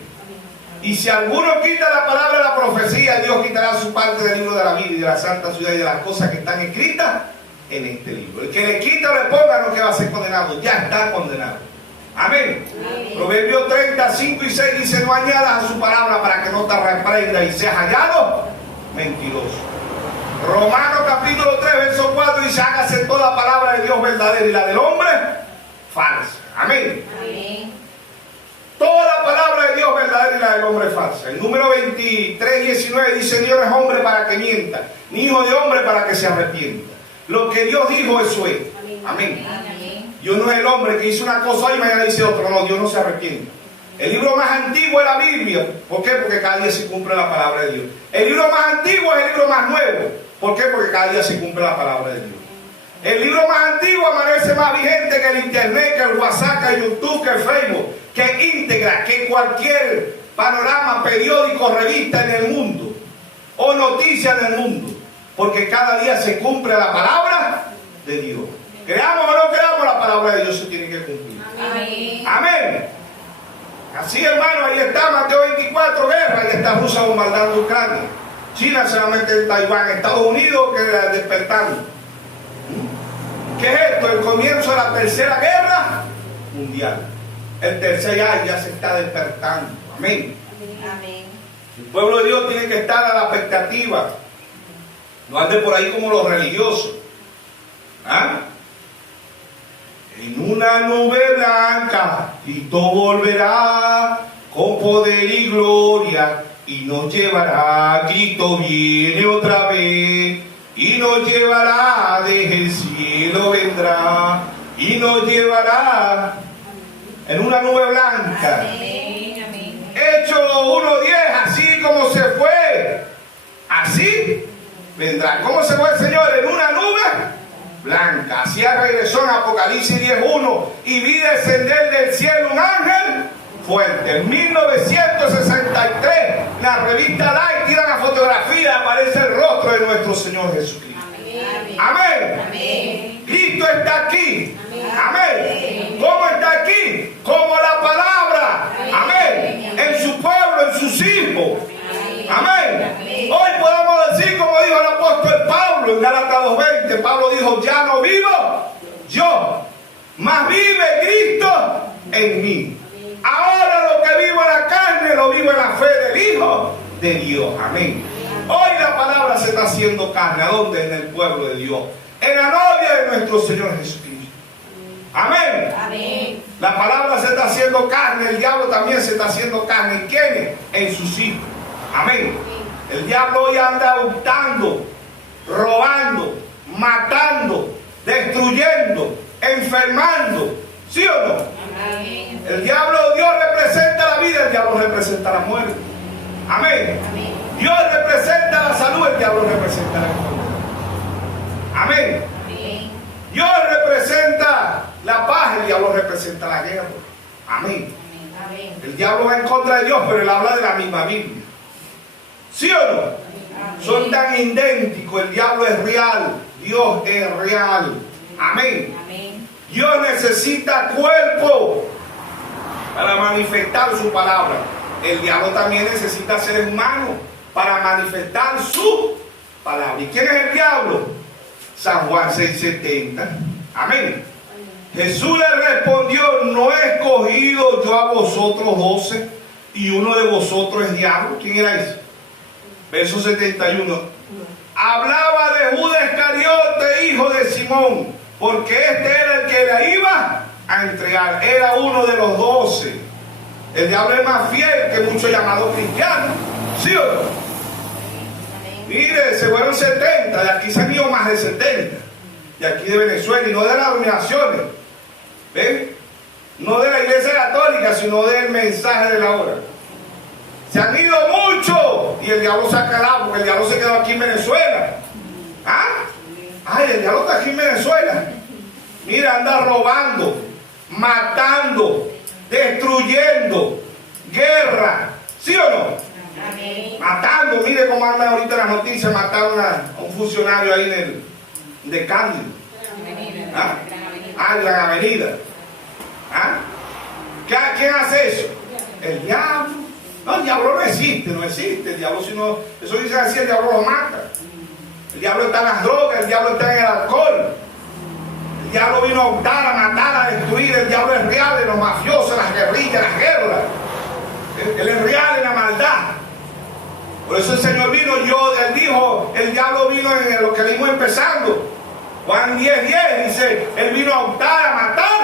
Y si alguno quita la palabra de la profecía, Dios quitará su parte del libro de la vida y de la santa ciudad y de las cosas que están escritas en este libro. El que le quita o le ponga, no que va a ser condenado, ya está condenado. Amén. Amén. Proverbios 30:5-6 dice: no añadas a su palabra para que no te reprenda y seas hallado mentiroso. Romanos capítulo 3 verso 4 dice: hágase toda palabra de Dios verdadera y la del hombre falsa. Amén. Amén. Toda palabra de Dios verdadera y la del hombre falsa. El número 23:19 dice: Dios no es hombre para que mienta, ni hijo de hombre para que se arrepienta. Lo que Dios dijo, eso es. Amén. Amén. Dios no es el hombre que hizo una cosa hoy y mañana dice otro. No, Dios no se arrepiente. El libro más antiguo es la Biblia. ¿Por qué? Porque cada día se cumple la palabra de Dios. El libro más antiguo es el libro más nuevo. ¿Por qué? Porque cada día se cumple la palabra de Dios. El libro más antiguo amanece más vigente que el internet, que el WhatsApp, que el YouTube, que el Facebook, que íntegra, que cualquier panorama, periódico, revista en el mundo o noticia en el mundo. Porque cada día se cumple la palabra de Dios. Creamos o no creamos, la palabra de Dios se tiene que cumplir. Amén. Amén. Así, hermano, ahí está Mateo 24, guerra, ahí está Rusia bombardando Ucrania. China se va a meter en Taiwán, Estados Unidos que despertando. ¿Qué es esto? El comienzo de la tercera guerra mundial. El tercer año ya se está despertando. Amén. Amén. El pueblo de Dios tiene que estar a la expectativa. No ande por ahí como los religiosos. ¿Ah? En una nube blanca, Cristo volverá con poder y gloria y nos llevará. Cristo viene otra vez y nos llevará, desde el cielo vendrá y nos llevará en una nube blanca. Amén. Amén. Hechos 1:10, así como se fue, así vendrá. ¿Cómo se fue el Señor? En una nube blanca. Así regresó en Apocalipsis 10:1 y vi descender del cielo un ángel fuerte. En 1963, la revista Life tira la fotografía, aparece el rostro de nuestro Señor Jesucristo. Amén. Amén. Amén. Cristo está aquí. Amén. ¿Cómo está aquí? Como la palabra. Amén. En su pueblo, en sus hijos. Amén. Hoy podemos decir, como dijo el apóstol Pablo en Gálatas 2:20, Pablo dijo: ya no vivo yo, mas vive Cristo en mí. Ahora lo que vivo en la carne, lo vivo en la fe del Hijo de Dios. Amén. Hoy la palabra se está haciendo carne. ¿A dónde? En el pueblo de Dios. En la novia de nuestro Señor Jesucristo. Amén. Amén. La palabra se está haciendo carne. El diablo también se está haciendo carne. ¿En quiénes? En sus hijos. Amén. El diablo hoy anda hurtando, robando, matando, destruyendo, enfermando. ¿Sí o no? Amén. El diablo, Dios representa la vida, el diablo representa la muerte. Amén. Amén. Dios representa la salud, el diablo representa la enfermedad. Amén. Amén. Dios representa la paz, el diablo representa la guerra. Amén. Amén. El diablo va en contra de Dios, pero él habla de la misma Biblia. ¿Sí o no? Son tan idénticos. El diablo es real, Dios es real. Amén. Amén. Dios necesita cuerpo para manifestar su palabra. El diablo también necesita seres humanos para manifestar su palabra. ¿Y quién es el diablo? San Juan 6:70. Amén. Jesús le respondió: no he escogido yo a vosotros 12 y uno de vosotros es diablo. ¿Quién era ese? Verso 71. Hablaba de Judas Iscariote, hijo de Simón, porque este era el que la iba a entregar. Era uno de los 12. El diablo es más fiel que muchos llamados cristianos. ¿Sí o no? Mire, se fueron 70, de aquí se han ido más de 70. De aquí de Venezuela y no de las denominaciones. ¿Ven? no de la Iglesia Católica, sino del mensaje de la hora. Se han ido muchos y el diablo se ha calado, porque el diablo se quedó aquí en Venezuela. ¿Ah? Ay, el diablo está aquí en Venezuela. Mira, anda robando, matando, destruyendo, guerra. ¿Sí o no? Amén. Matando, mire cómo anda ahorita las noticias, mataron a un funcionario ahí de Cándido. ¿Ah? En la avenida. ¿Ah? ¿Quién hace eso? El diablo. No, el diablo no existe, no existe. El diablo, si no, eso dice así, el diablo lo mata. El diablo está en las drogas, el diablo está en el alcohol. El diablo vino a optar, a matar, a destruir. El diablo es real en los mafiosos, en las guerrillas, en las guerras. Él es real en la maldad. Por eso el Señor vino, él dijo, el diablo vino en lo que vimos empezando. Juan 10:10 dice, él vino a optar, a matar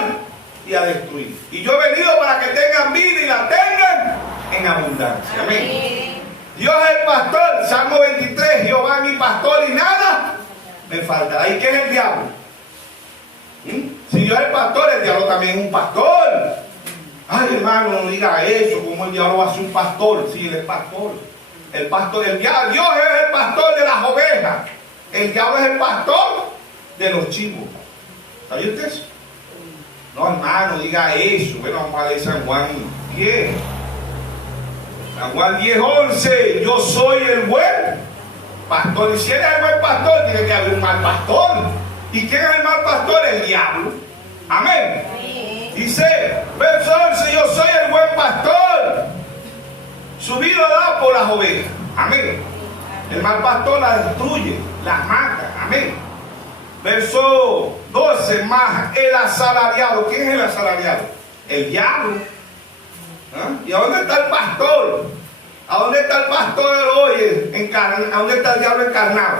y a destruir. Y yo he venido para que tengan vida y la tengan en abundancia. Amén. Dios es el pastor, Salmo 23, Jehová es mi pastor y nada me faltará. ¿Y qué es el diablo? Si Dios es el pastor, el diablo también es un pastor. Ay, hermano, no diga eso, como el diablo va a ser un pastor. Sí, él es pastor. El pastor, Dios es el pastor de las ovejas. El diablo es el pastor de los chivos. ¿Sabía usted eso? No, hermano, diga eso. Bueno, vamos a leer San Juan 10. San Juan 10:11. Yo soy el buen pastor. Y si eres el buen pastor, tiene que haber un mal pastor. ¿Y quién es el mal pastor? El diablo. Amén. Dice, verso 11, yo soy el buen pastor. Su vida da por las ovejas. Amén. El mal pastor las destruye, las mata. Amén. Verso 12, más el asalariado. ¿Quién es el asalariado? El diablo. ¿Ah? ¿Y a dónde está el pastor? ¿A dónde está el pastor hoy? ¿A dónde está el diablo encarnado?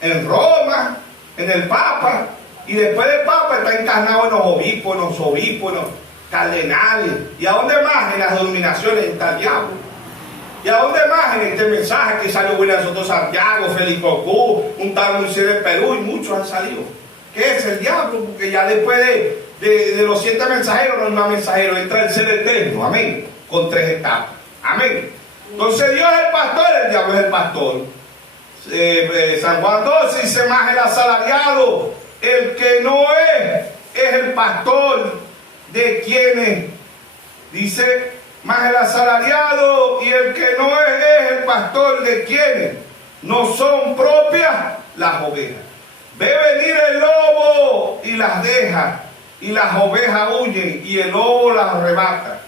En Roma, en el Papa. Y después del Papa está encarnado en los obispos, en los cardenales. ¿Y a dónde más? En las denominaciones está el diablo. ¿Y a dónde más? En este mensaje que salió William Soto Santiago, Félix Cocú, un tal Moisés del Perú y muchos han salido. ¿Qué es el diablo? Porque ya después de los 7 mensajeros, no hay más mensajeros, entra el ser eterno. Amén. Con 3 etapas. Amén. Entonces Dios es el pastor, el diablo es el pastor. San Juan 12 dice más el asalariado, el que no es el pastor de quienes, dice más el asalariado y el que no es el pastor de quienes no son propias las ovejas. Ve venir el lobo y las deja, y las ovejas huyen y el lobo las arrebata.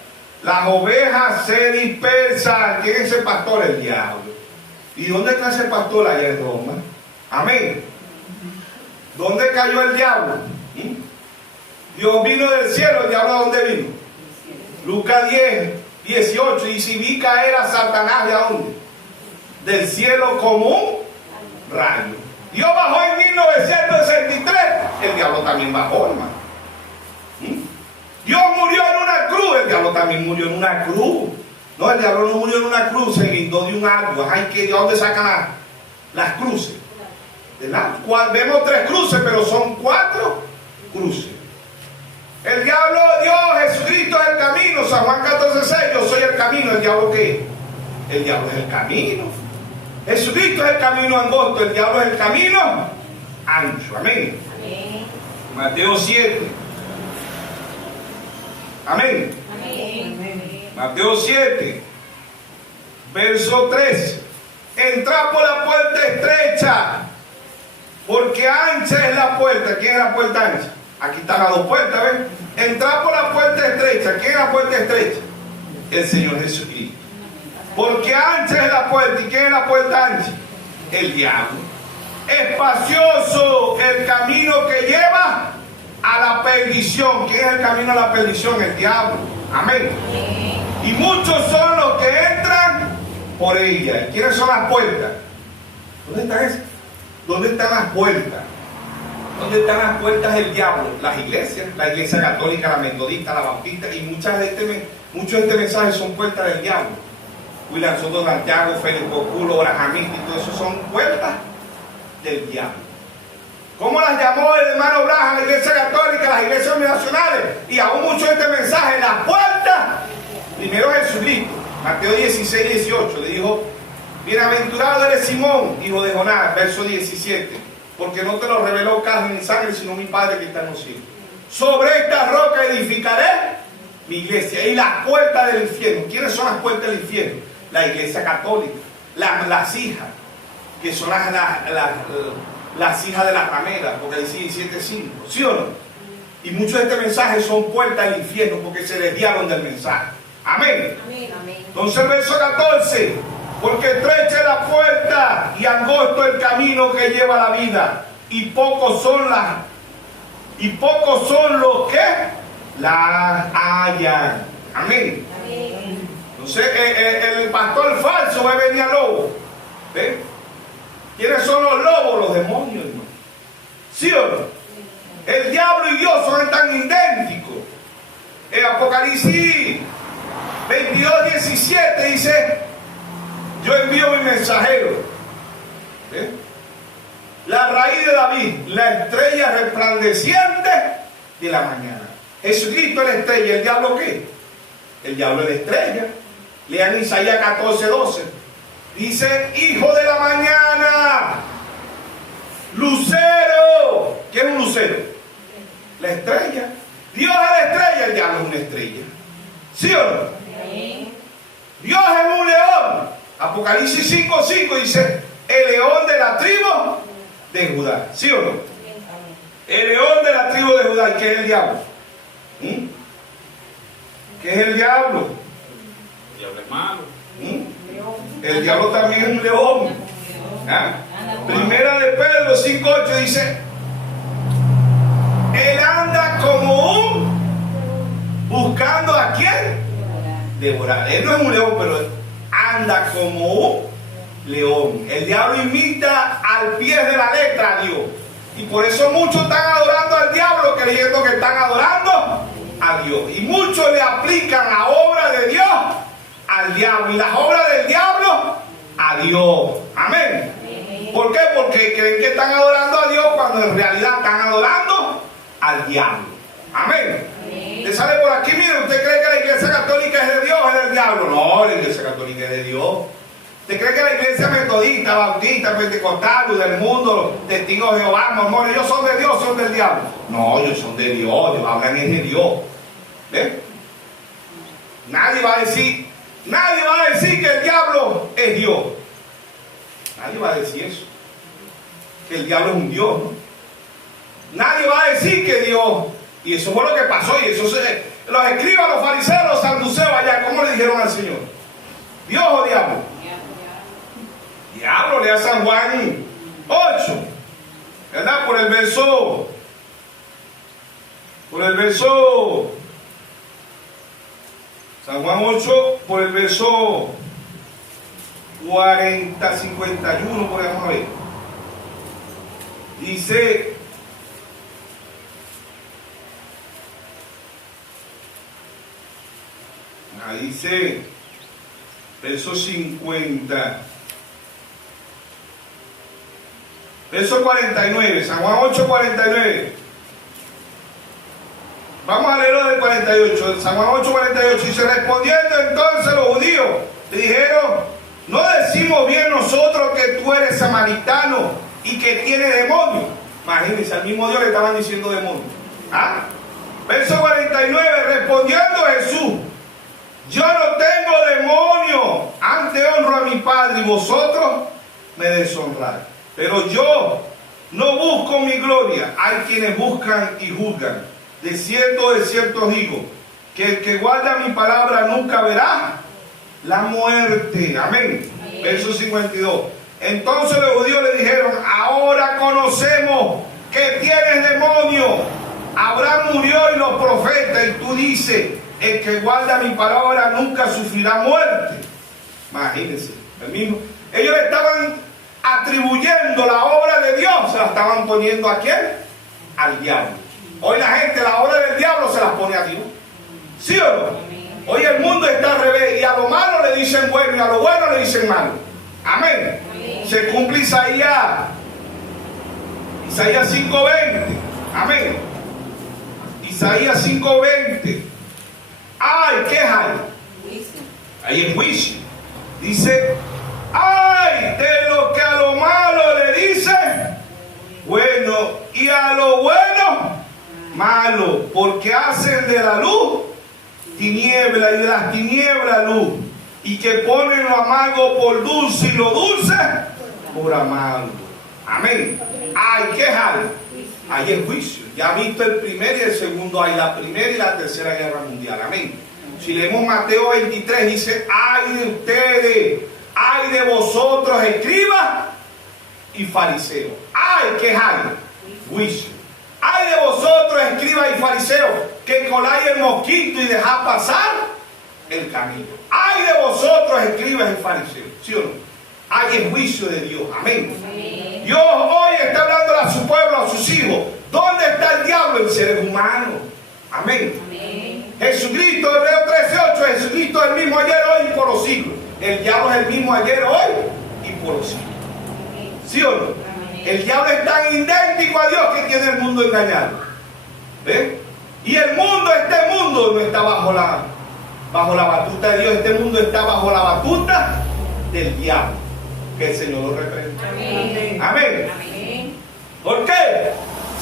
Las ovejas se dispersan. ¿Quién es ese pastor? El diablo. ¿Y dónde está ese pastor? Allá en Roma. Amén. ¿Dónde cayó el diablo? Dios vino del cielo. ¿El diablo a dónde vino? Lucas 10:18. Y si vi caer a Satanás, ¿de dónde? Del cielo como un rayo. Dios bajó en 1963. El diablo también bajó, hermano. Dios murió en una cruz. El diablo también murió en una cruz. No, el diablo no murió en una cruz, se guindó de un árbol. Ay, ¿de dónde sacan las cruces? Vemos 3 cruces, pero son 4 cruces. El diablo, Dios, Jesucristo es el camino. San Juan 14:6, yo soy el camino. ¿El diablo qué? El diablo es el camino. Jesucristo es el camino angosto, el diablo es el camino ancho. Amén. Amén. Mateo 7. Amén. Amén. Mateo 7, verso 3. Entrad por la puerta estrecha, porque ancha es la puerta. ¿Quién es la puerta ancha? Aquí están las 2 puertas, ¿ven? Entrad por la puerta estrecha. ¿Quién es la puerta estrecha? El Señor Jesucristo. Porque ancha es la puerta. ¿Y quién es la puerta ancha? El diablo. Espacioso el camino que lleva a la perdición. ¿Quién es el camino a la perdición? El diablo. Amén. Y muchos son los que entran por ella. ¿Quiénes son las puertas? ¿Dónde están esas? ¿Dónde están las puertas? ¿Dónde están las puertas del diablo? Las iglesias, la iglesia católica, la metodista, la bautista, y muchos de este mensaje son puertas del diablo. William Soto Santiago, Félix Cocú, los brahamistas y todo eso son puertas del diablo. ¿Cómo las llamó el hermano Braham, la iglesia católica, las iglesias nacionales? Y aún mucho de este mensaje, la puerta, primero Jesucristo, Mateo 16, 18, le dijo, bienaventurado eres Simón, hijo de Jonás, verso 17, porque no te lo reveló carne ni sangre, sino mi Padre que está en los cielos. Sobre esta roca edificaré mi iglesia y las puertas del infierno. ¿Quiénes son las puertas del infierno? La iglesia católica, las hijas, que son las hijas de las rameras, porque dice 17:5, ¿sí o no? Y muchos de este mensaje son puertas del infierno porque se desviaron del mensaje. Amén. Amén. Entonces el verso 14, porque estrecha es la puerta y angosto el camino que lleva a la vida, y pocos son los que la hallan. Amén. Amén. Entonces el pastor falso va a venir a lobo. ¿Ven? ¿Quiénes son los lobos? Los demonios, hermano. ¿Sí o no? El diablo y Dios son tan idénticos. En Apocalipsis 22:17 dice, yo envío mi mensajero. ¿Ven? La raíz de David, la estrella resplandeciente de la mañana. Jesucristo es la estrella. ¿El diablo qué? El diablo es la estrella. Lean Isaías 14:12. Dice, hijo de la mañana, lucero. ¿Qué es un lucero? La estrella. Dios es la estrella, el diablo es una estrella. ¿Sí o no? Amén. Dios es un león. Apocalipsis 5:5 dice, el león de la tribu de Judá. ¿Sí o no? El león de la tribu de Judá. ¿Y qué es el diablo? ¿Qué es el diablo? El diablo es malo. El diablo también es un león. ¿Ah? Primera de Pedro 5:8 dice, él anda como un buscando a quién devorar. Él no es un león, pero anda como un león. El diablo imita al pie de la letra a Dios, y por eso muchos están adorando al diablo creyendo que están adorando a Dios, y muchos le aplican la obra de Dios al diablo y las obras del diablo a Dios. Amén. ¿Por qué? Porque creen que están adorando a Dios cuando en realidad están adorando al diablo. Amén. Te sale por aquí, mire, usted cree que la iglesia católica es de Dios o es del diablo. No, la iglesia católica es de Dios. ¿Usted cree que la iglesia metodista, bautista, pentecostal, del mundo, los testigos de Jehová, mormones, ellos son de Dios o son del diablo? No, ellos son de Dios, ellos hablan es de Dios. ¿Ven? Nadie va a decir que el diablo es Dios. Nadie va a decir eso. Que el diablo es un Dios, ¿no? Nadie va a decir que Dios. Y eso fue lo que pasó. Y eso los escribas, los fariseos, los saduceos allá, ¿cómo le dijeron al Señor? ¿Dios o diablo? Diablo, lea San Juan 8. ¿Verdad? Por el verso. San Juan 8, por el verso 40, 51, por ejemplo, a ver. Dice, dice, verso 50, verso 49, San Juan 8, 49. Vamos a leerlo del 48, San Juan 8, 48. Dice, respondiendo entonces los judíos, le dijeron, ¿no decimos bien nosotros que tú eres samaritano y que tienes demonios? Imagínense, al mismo Dios le estaban diciendo demonios. ¿Ah? Verso 49, respondiendo Jesús, yo no tengo demonios, antes honro a mi Padre y vosotros me deshonráis. Pero yo no busco mi gloria, hay quienes buscan y juzgan. De cierto os digo, que el que guarda mi palabra nunca verá la muerte. Amén. Amén. Verso 52. Entonces los judíos le dijeron, ahora conocemos que tienes demonio. Abraham murió y los profetas, y tú dices, el que guarda mi palabra nunca sufrirá muerte. Imagínense, el mismo. Ellos le estaban atribuyendo la obra de Dios, se la estaban poniendo ¿a quién? Al diablo. Hoy la gente la obra del diablo se las pone a Dios. ¿Sí o no? Hoy el mundo está al revés, y a lo malo le dicen bueno y a lo bueno le dicen malo. Amén. Se cumple Isaías Isaías 5:20. Amén. Isaías 5:20. Ay, ¿qué hay? Ahí en juicio. Dice, ay de lo que a lo malo le dicen bueno, y a lo bueno malo, porque hacen de la luz tiniebla y de las tinieblas luz, y que ponen lo amargo por dulce y lo dulce por amargo. Amén. Ay, ¿qué hay? Hay el juicio. Ya ha visto el primer y el segundo, hay la primera y la tercera guerra mundial. Amén. Si leemos Mateo 23, dice, ay de ustedes, ay de vosotros, escribas y fariseos. Ay, ¿qué hay? Juicio. Ay de vosotros, escribas y fariseos, que coláis el mosquito y dejáis pasar el camino. Ay de vosotros, escribas y fariseos. ¿Sí o no? Hay el juicio de Dios. Amén. Dios hoy está hablando a su pueblo, a sus hijos. ¿Dónde está el diablo? En seres humanos. Amén. Jesucristo, Hebreos 13:8, Jesucristo es el mismo ayer, hoy y por los siglos. El diablo es el mismo ayer, hoy y por los siglos. ¿Sí o no? El diablo es tan idéntico a Dios que tiene el mundo engañado. ¿Ven? Y el mundo, este mundo no está bajo la batuta de Dios. Este mundo está bajo la batuta del diablo. Que el Señor lo reprenda. Amén. Amén. Amén. ¿Por qué?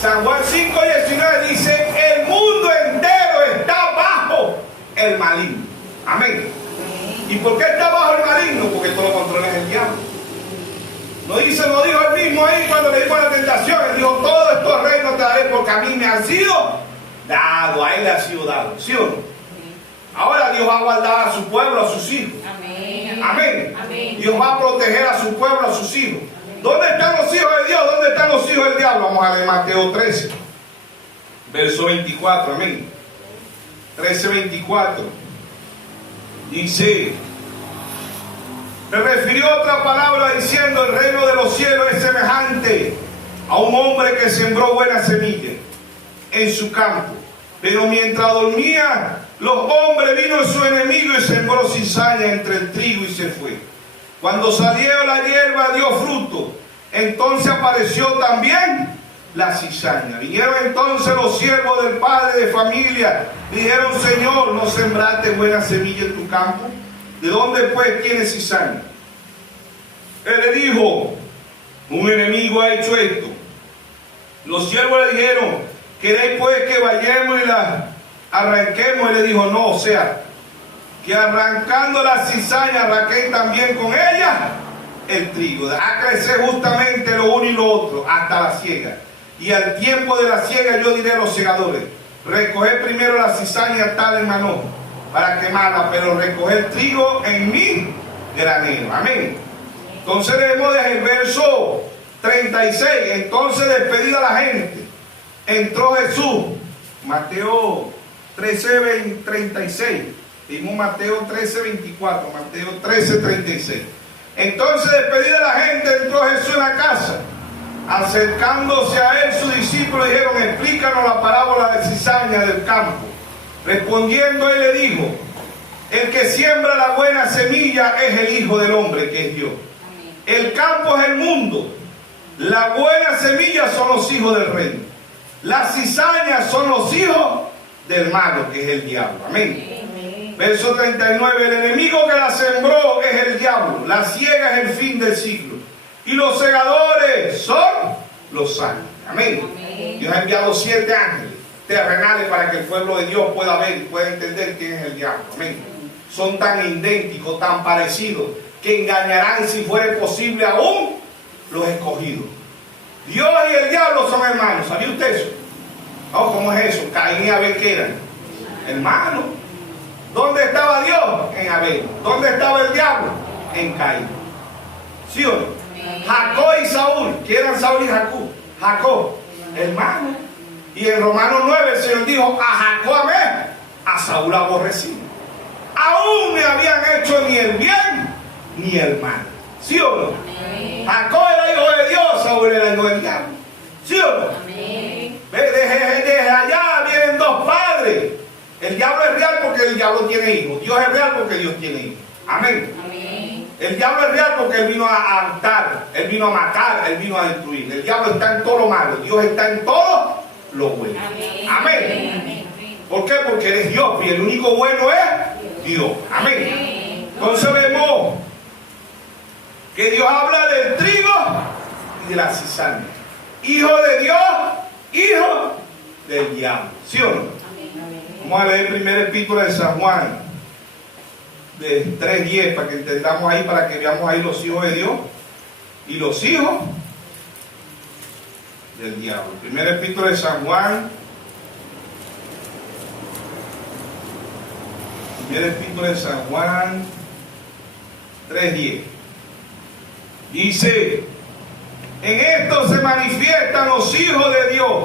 San Juan 5:19 dice, el mundo entero está bajo el maligno. Amén. ¿Y por qué está bajo el maligno? Porque todo lo controla es el diablo. No dice, no dijo él mismo ahí cuando le dijo la tentación. Él dijo, todos estos reinos te daré porque a mí me han sido dado. A él le ha sido dado. ¿Sí o no? Ahora Dios va a guardar a su pueblo, a sus hijos. Amén. Amén. Amén. Dios va a proteger a su pueblo, a sus hijos. ¿Dónde están los hijos de Dios? ¿Dónde están los hijos del diablo? Vamos a leer Mateo 13, verso 24. Amén. 13:24. Dice, le refirió otra palabra diciendo, el reino de los cielos es semejante a un hombre que sembró buena semilla en su campo. Pero mientras dormía los hombres, vino su enemigo y sembró cizaña entre el trigo y se fue. Cuando salió la hierba dio fruto, entonces apareció también la cizaña. Vinieron entonces los siervos del padre de familia, dijeron, Señor, ¿no sembraste buena semilla en tu campo? ¿De dónde pues tienes cizaña? Él le dijo, un enemigo ha hecho esto. Los siervos le dijeron, ¿queréis pues que vayamos y la arranquemos? Él le dijo, no, o sea, que arrancando la cizaña arranqué también con ella el trigo. A crecer justamente lo uno y lo otro hasta la siega. Y al tiempo de la siega yo diré a los segadores, recoged primero la cizaña tal en mano para quemarla, pero recoger trigo en mi granero. Amén. Entonces leemos desde el verso 36. Entonces despedida la gente, entró Jesús. Mateo 13:36. Vimos Mateo 13:24. Mateo 13:36. Entonces despedida la gente, entró Jesús en la casa. Acercándose a él sus discípulos dijeron, explícanos la parábola de cizaña del campo. Respondiendo él le dijo, el que siembra la buena semilla es el Hijo del Hombre, que es Dios. El campo es el mundo. La buena semilla son los hijos del reino. Las cizañas son los hijos del malo, que es el diablo. Amén. Verso 39. El enemigo que la sembró es el diablo. La siega es el fin del siglo. Y los segadores son los ángeles. Amén. Dios ha enviado 7 ángeles terrenales para que el pueblo de Dios pueda ver y pueda entender quién es el diablo. Amén. Son tan idénticos, tan parecidos, que engañarán, si fuera posible, aún los escogidos. Dios y el diablo son hermanos. ¿Sabía usted eso? Oh, ¿cómo es eso? Caín y Abel, ¿qué eran? Hermanos. ¿Dónde estaba Dios? En Abel. ¿Dónde estaba el diablo? En Caín. ¿Sí o no? Jacob y Saúl, ¿qué eran Saúl y Jacob? Jacob, hermano. Y en Romanos 9 el Señor dijo, a Jacob amé, a Saúl aborrecí. Aún no habían hecho ni el bien ni el mal. ¿Sí o no? Amén. Jacob era hijo de Dios, Saúl era hijo del diablo. ¿Sí o no? Amén. Desde allá vienen 2 padres. El diablo es real porque el diablo tiene hijos. Dios es real porque Dios tiene hijos. Amén. Amén. El diablo es real porque él vino a hartar, él vino a matar, él vino a destruir. El diablo está en todo lo malo, Dios está en todo lo bueno. Amén. Amén. Amén. ¿Por qué? Porque eres Dios y el único bueno es Dios. Amén. Entonces vemos que Dios habla del trigo y de la cizaña. Hijo de Dios, hijo del diablo. ¿Sí o no? Vamos a leer el primer epístola de San Juan, de 3:10, para que entendamos ahí, para que veamos ahí los hijos de Dios y los hijos del diablo. Primer epístola de San Juan, primer epístola de San Juan 3:10. Dice: en esto se manifiestan los hijos de Dios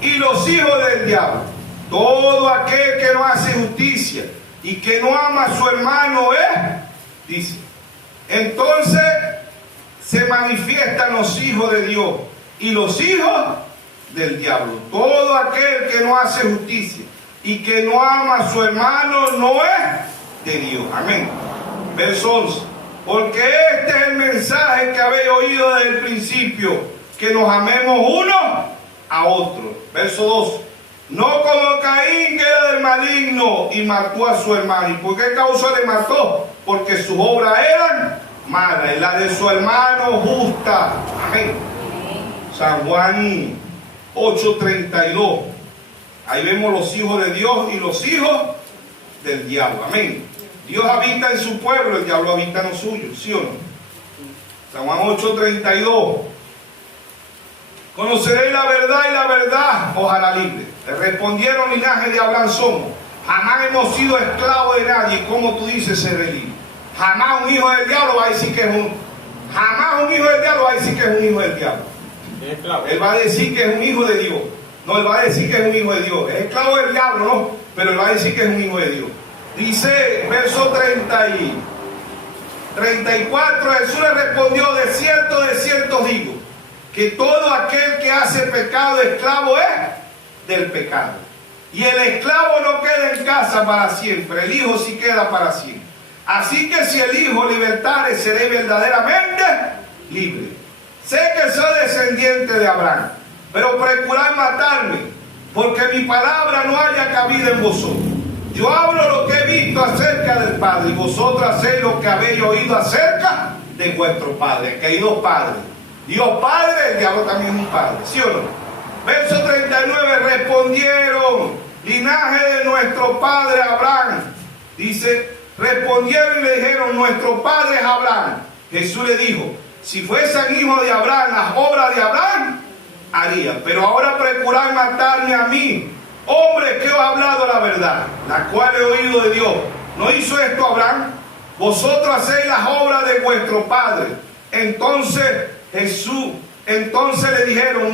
y los hijos del diablo. Todo aquel que no hace justicia y que no ama a su hermano dice. Entonces se manifiestan los hijos de Dios y los hijos del diablo. Todo aquel que no hace justicia y que no ama a su hermano no es de Dios. Amén. Verso 11. Porque este es el mensaje que habéis oído desde el principio, que nos amemos unos a otros. Verso 12. No como Caín, que era del maligno y mató a su hermano. ¿Y por qué causa le mató? Porque sus obras eran malas y la de su hermano justa. Amén. San Juan 8:32. Ahí vemos los hijos de Dios y los hijos del diablo. Amén. Dios habita en su pueblo, el diablo habita en los suyos. ¿Sí o no? San Juan 8:32. Conoceréis la verdad y la verdad os hará libre. Le respondieron: linaje de Abraham somos. Jamás hemos sido esclavos de nadie. Como tú dices, ser libre. Jamás un hijo del diablo va a decir que es un. Jamás un hijo del diablo va a decir que es un hijo del diablo. Él va a decir que es un hijo de Dios. No, él va a decir que es un hijo de Dios. Es esclavo del diablo, no. Pero él va a decir que es un hijo de Dios. Dice, verso 34, Jesús le respondió: de cierto digo, que todo aquel que hace pecado, esclavo es del pecado. Y el esclavo no queda en casa para siempre, el hijo sí queda para siempre. Así que si el hijo libertare, seré verdaderamente libre. Sé que soy descendiente de Abraham, pero procurad matarme, porque mi palabra no haya cabida en vosotros. Yo hablo lo que he visto acerca del Padre, y vosotros hacéis lo que habéis oído acerca de vuestro Padre. Que hay dos padres. Dios Padre, el diablo también es un padre. ¿Sí o no? Verso 39, respondieron: linaje de nuestro padre Abraham. Dice, respondieron y le dijeron: nuestro padre es Abraham. Jesús le dijo: si fuesen hijos de Abraham, las obras de Abraham harían. Pero ahora procurad matarme a mí, hombre que os he hablado la verdad, la cual he oído de Dios. ¿No hizo esto Abraham? Vosotros hacéis las obras de vuestro padre. Entonces le dijeron: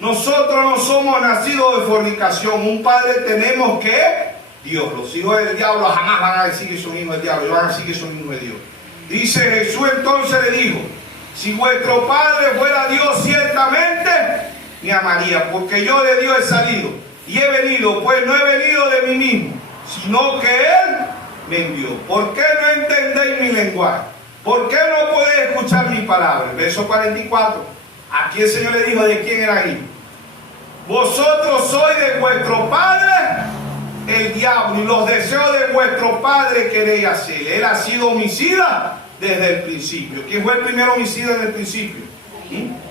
nosotros no somos nacidos de fornicación, un padre tenemos que Dios. Los hijos del diablo jamás van a decir que son hijos del diablo, ellos van a decir que son hijos de Dios. Dice Jesús, entonces le dijo: si vuestro padre fuera Dios, ciertamente me amaría, porque yo de Dios he salido y he venido, pues no he venido de mí mismo, sino que Él me envió. ¿Por qué no entendéis mi lenguaje? ¿Por qué no podéis escuchar mi palabra? Verso 44. Aquí el Señor le dijo de quién era hijo. Vosotros sois de vuestro padre el diablo, y los deseos de vuestro padre queréis hacer. Él ha sido homicida desde el principio. ¿Quién fue el primer homicida en el principio?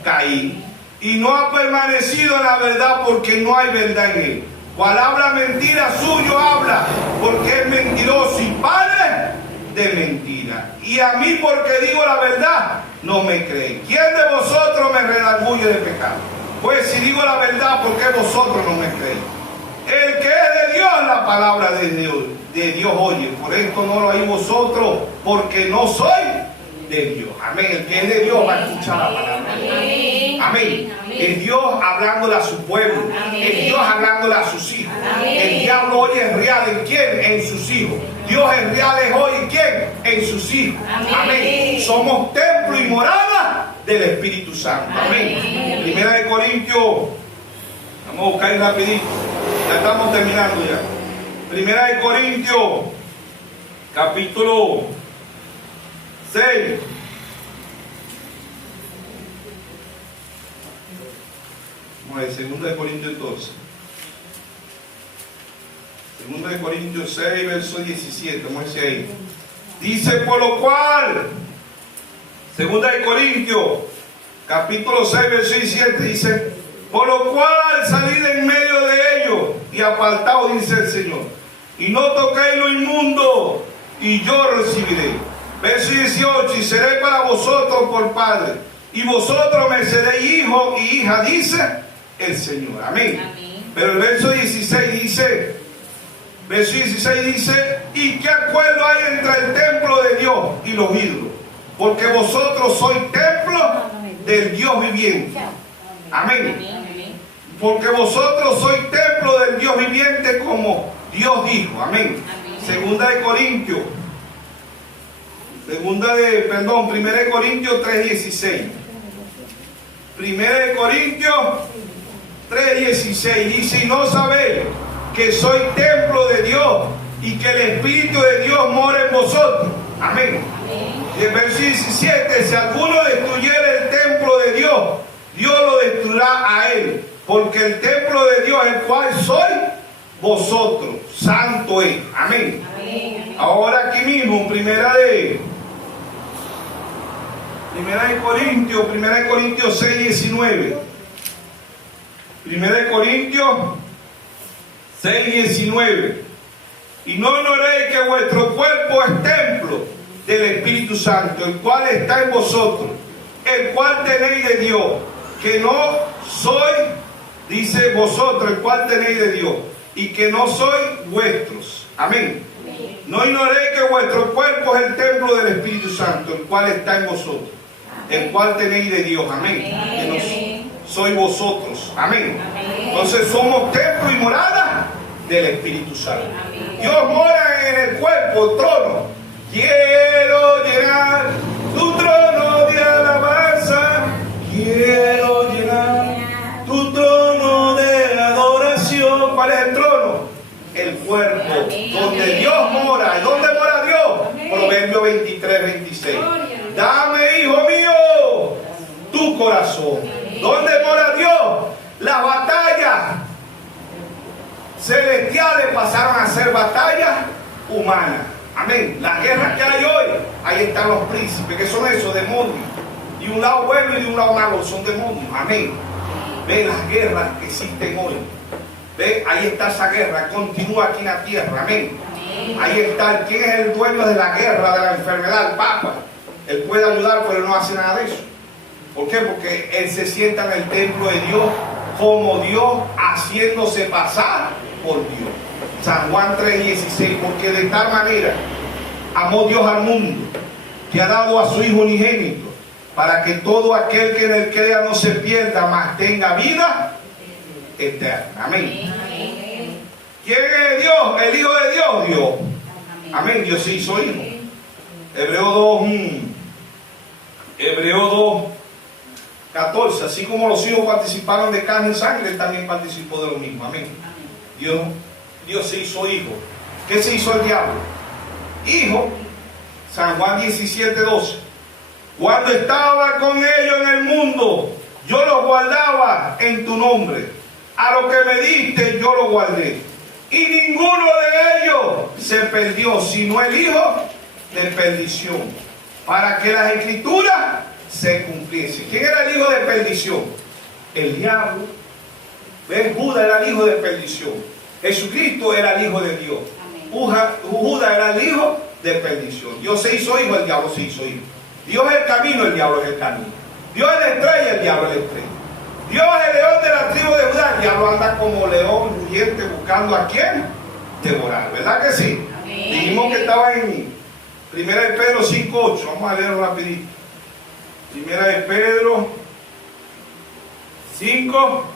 Caín. Y no ha permanecido en la verdad, porque no hay verdad en él. Cual habla mentira, suyo habla, porque es mentiroso y padre de mentira. Y a mí, porque digo la verdad, no me creen. ¿Quién de vosotros me redarguye de pecado? Pues si digo la verdad, ¿por qué vosotros no me creéis? El que es de Dios, la palabra de Dios oye. Por esto no lo oís vosotros, porque no soy de Dios. Amén. El que es de Dios va a escuchar la palabra. Amén. Amén. Es Dios hablándole a su pueblo. Es Dios hablándole a sus hijos. El diablo hoy es real. ¿En quién? En sus hijos. Dios es real es hoy. ¿En quién? En sus hijos. Amén. Somos templo y morada del Espíritu Santo. Amén. Primera de Corintios. Vamos a buscar ahí rapidito. Ya estamos terminando ya. Primera de Corintios, capítulo 6. Vamos a ver, 2 Corintios entonces. 2 Corintios 6, verso 17. Vamos a decir ahí. Dice, por lo cual, 2 Corintios, capítulo 6, verso 17, dice, por lo cual salid en medio de ellos y apartaos, dice el Señor, y no toquéis lo inmundo, y yo recibiré. Verso 18, y seré para vosotros por padre, y vosotros me seréis hijo y hija, dice el Señor. Amén. Amén. Pero el verso 16 dice, ¿y qué acuerdo hay entre el templo de Dios y los ídolos? Porque vosotros sois templo del Dios viviente. Amén. Amén. Porque vosotros sois templo del Dios viviente, como Dios dijo. Amén. Amén. 1 Corintios 3:16. 1 Corintios 3:16 dice, y no sabéis que soy templo de Dios y que el Espíritu de Dios mora en vosotros. Amén. Y el verso 17, si alguno destruyere el templo de Dios, Dios lo destruirá a él, porque el templo de Dios, el cual soy vosotros, santo es. Amén. Amén. Ahora aquí mismo, primera de Corintios 6:19. 1 Corintios 6:19. Y no ignoréis que vuestro cuerpo es templo del Espíritu Santo, el cual está en vosotros, el cual tenéis de Dios, que no soy, dice vosotros, el cual tenéis de Dios, y que no sois vuestros. Amén. No ignoréis que vuestro cuerpo es el templo del Espíritu Santo, el cual está en vosotros, el cual tenéis de Dios. Amén. Que no sois vosotros. Amén. Entonces somos templo y morada del Espíritu Santo. Dios mora en el cuerpo, el trono. Quiero llenar tu trono de alabanza. Quiero llenar tu trono de adoración. ¿Cuál es el trono? El cuerpo, donde Dios mora. ¿Dónde mora Dios? Proverbio 23:26. Dame, hijo mío, tu corazón. ¿Dónde mora Dios? Las batallas celestiales pasaron a ser batallas humanas. Amén. Las guerras que hay hoy, ahí están los príncipes. ¿Qué son esos? Demonios. De un lado bueno y de un lado malo, son demonios. Amén. Ve las guerras que existen hoy. Ve, ahí está esa guerra, continúa aquí en la tierra. Amén. Ahí está. ¿Quién es el dueño de la guerra, de la enfermedad? El Papa. Él puede ayudar, pero él no hace nada de eso. ¿Por qué? Porque él se sienta en el templo de Dios como Dios, haciéndose pasar por Dios. San Juan 3:16, porque de tal manera amó Dios al mundo, que ha dado a su Hijo unigénito, para que todo aquel que en él crea no se pierda, mas tenga vida eterna. Amén. ¿Quién es Dios? El Hijo de Dios, Dios. Amén. Dios se hizo hijo. Hebreo 2:14, así como los hijos participaron de carne y sangre, él también participó de lo mismo. Amén. Dios se hizo hijo. ¿Qué se hizo el diablo? Hijo. San Juan 17:12. Cuando estaba con ellos en el mundo, yo los guardaba en tu nombre. A lo que me diste, yo lo guardé. Y ninguno de ellos se perdió, sino el hijo de perdición, para que las escrituras se cumpliesen. ¿Quién era el hijo de perdición? El diablo. ¿Ven? Judas era el hijo de perdición. Jesucristo era el hijo de Dios. Judas era el hijo de perdición. Dios se hizo hijo, el diablo se hizo hijo. Dios es el camino, el diablo es el camino. Dios es la estrella, el diablo es la estrella. Dios es el león de la tribu de Judá. El diablo anda como león rugiente buscando a quién devorar. ¿Verdad que sí? Amén. Dijimos que estaba en 1 de Pedro 5:8. Vamos a leerlo rapidito. 1 de Pedro 5:8.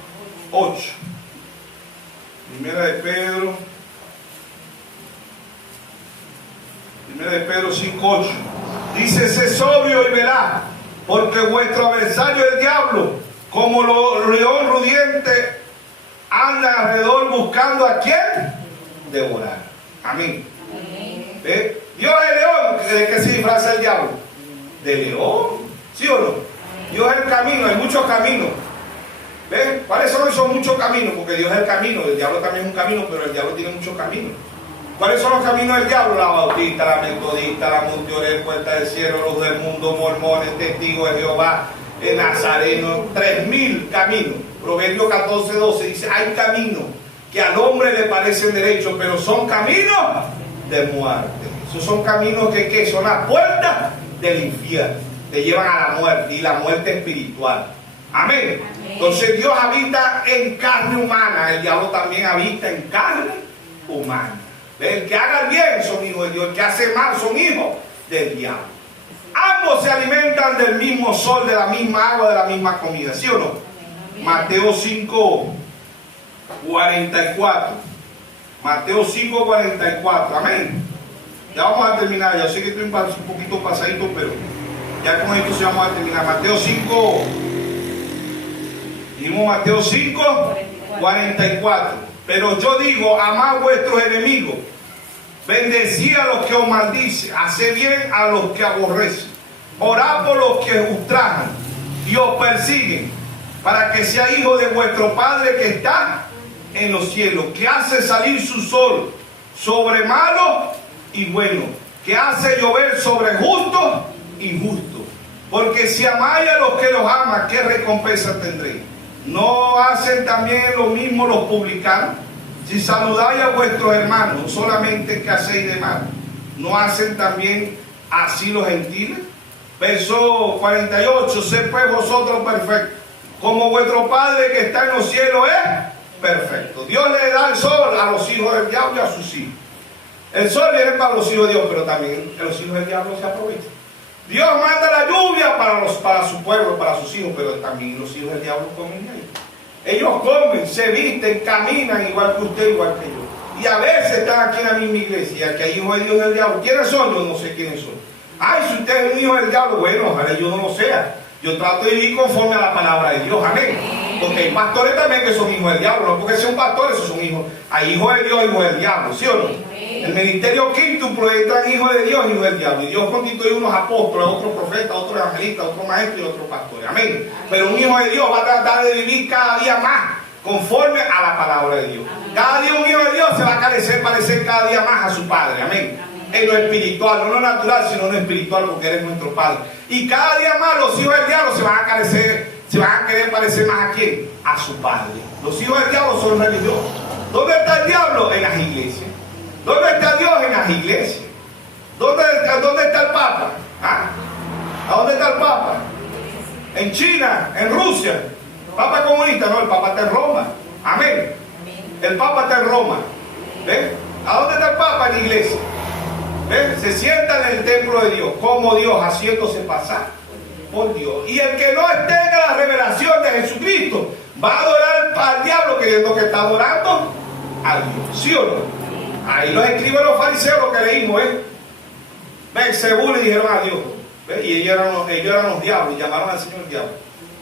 1 de Pedro 5:8. Dice: sé sobrio y velad, porque vuestro adversario el diablo, como león rugiente, anda alrededor buscando a quién devorar. Amén. Dios es león. ¿De qué se disfraza el diablo? de león. ¿Sí o no? Dios es el camino, hay muchos caminos. ¿Ven? ¿Cuáles son esos muchos caminos? Porque Dios es el camino, el diablo también es un camino, pero el diablo tiene muchos caminos. ¿Cuáles son los caminos del diablo? La bautista, la metodista, la multiorel, puerta del cielo, los del mundo, mormones, testigos de Jehová, el nazareno, 3000 caminos. Proverbios 14:12 dice, hay caminos que al hombre le parecen derechos, pero son caminos de muerte. Esos son caminos que son las puertas del infierno, te llevan a la muerte, y la muerte espiritual. Amén. Entonces Dios habita en carne humana, el diablo también habita en carne humana. El que haga el bien son hijos de Dios, el que hace mal son hijos del diablo. Ambos se alimentan del mismo sol, de la misma agua, de la misma comida, ¿sí o no? Mateo 5:44. Mateo 5:44, amén. Ya vamos a terminar, ya sé que estoy un poquito pasadito, pero ya con esto sí vamos a terminar. Mateo 5, dijimos Mateo 5:44. Pero yo digo, amad vuestros enemigos, bendecid a los que os maldicen, haced bien a los que aborrecen, orad por los que os ultrajan y os persiguen, para que sea hijo de vuestro Padre que está en los cielos, que hace salir su sol sobre malos y buenos, que hace llover sobre justos y injustos. Porque si amáis a los que los aman, ¿qué recompensa tendréis? ¿No hacen también lo mismo los publicanos? Si saludáis a vuestros hermanos, no solamente que hacéis de mal, ¿no hacen también así los gentiles? Verso 48, sed pues vosotros perfectos, como vuestro Padre que está en los cielos es perfecto. Dios le da el sol a los hijos del diablo y a sus hijos. El sol viene para los hijos de Dios, pero también los hijos del diablo se aprovechan. Dios manda la lluvia para su pueblo, para sus hijos, pero también los hijos del diablo comen de ahí. Ellos comen, se visten, caminan igual que usted, igual que yo. Y a veces están aquí en la misma iglesia, que hay hijos de Dios del diablo. ¿Quiénes son? Yo no sé quiénes son. Ay, si usted es un hijo del diablo, bueno, ojalá yo no lo sea. Yo trato de vivir conforme a la palabra de Dios, amén. Porque hay pastores también que son hijos del diablo, no porque sean pastores, esos son hijos. Hay hijos de Dios, hijos del diablo, ¿sí o no? El ministerio quíntuplo entran hijos de Dios, hijos del diablo. Y Dios constituye unos apóstoles, otros profetas, otros evangelistas, otros maestros y otros pastores. Amén. Pero un hijo de Dios va a tratar de vivir cada día más conforme a la palabra de Dios. Cada día un hijo de Dios se va a parecer cada día más a su Padre. Amén. En lo espiritual, no en lo natural, sino en lo espiritual, porque Él es nuestro Padre. Y cada día más los hijos del diablo se van a querer parecer más a quién, a su Padre. Los hijos del diablo son religiosos. ¿Dónde está el diablo? En las iglesias. ¿Dónde está Dios? En las iglesias. ¿Dónde está el Papa? ¿Ah? ¿A dónde está el Papa? En China, en Rusia. Papa comunista, no, el Papa está en Roma. Amén. El Papa está en Roma. ¿Ves? ¿A dónde está el Papa? En la iglesia. ¿Ves? Se sienta en el templo de Dios, como Dios, haciéndose pasar por Dios. Y el que no tenga la revelación de Jesucristo va a adorar al diablo, creyendo que está adorando a Dios. ¿Sí o no? Ahí los escriben los fariseos, lo que leímos, Belcebú le dijeron a Dios. ¿Ves? Y ellos eran los diablos y llamaron al Señor diablo.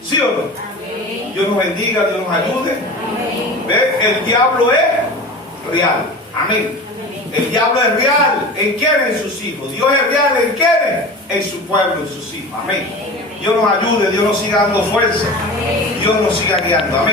¿Sí o no? Amén. Dios nos bendiga, Dios nos ayude. Amén. ¿Ves? El diablo es real. Amén. El diablo es real. ¿En quién? En sus hijos. Dios es real. ¿En quién? En su pueblo, en sus hijos. Amén. Dios nos ayude, Dios nos siga dando fuerza. Dios nos siga guiando. Amén.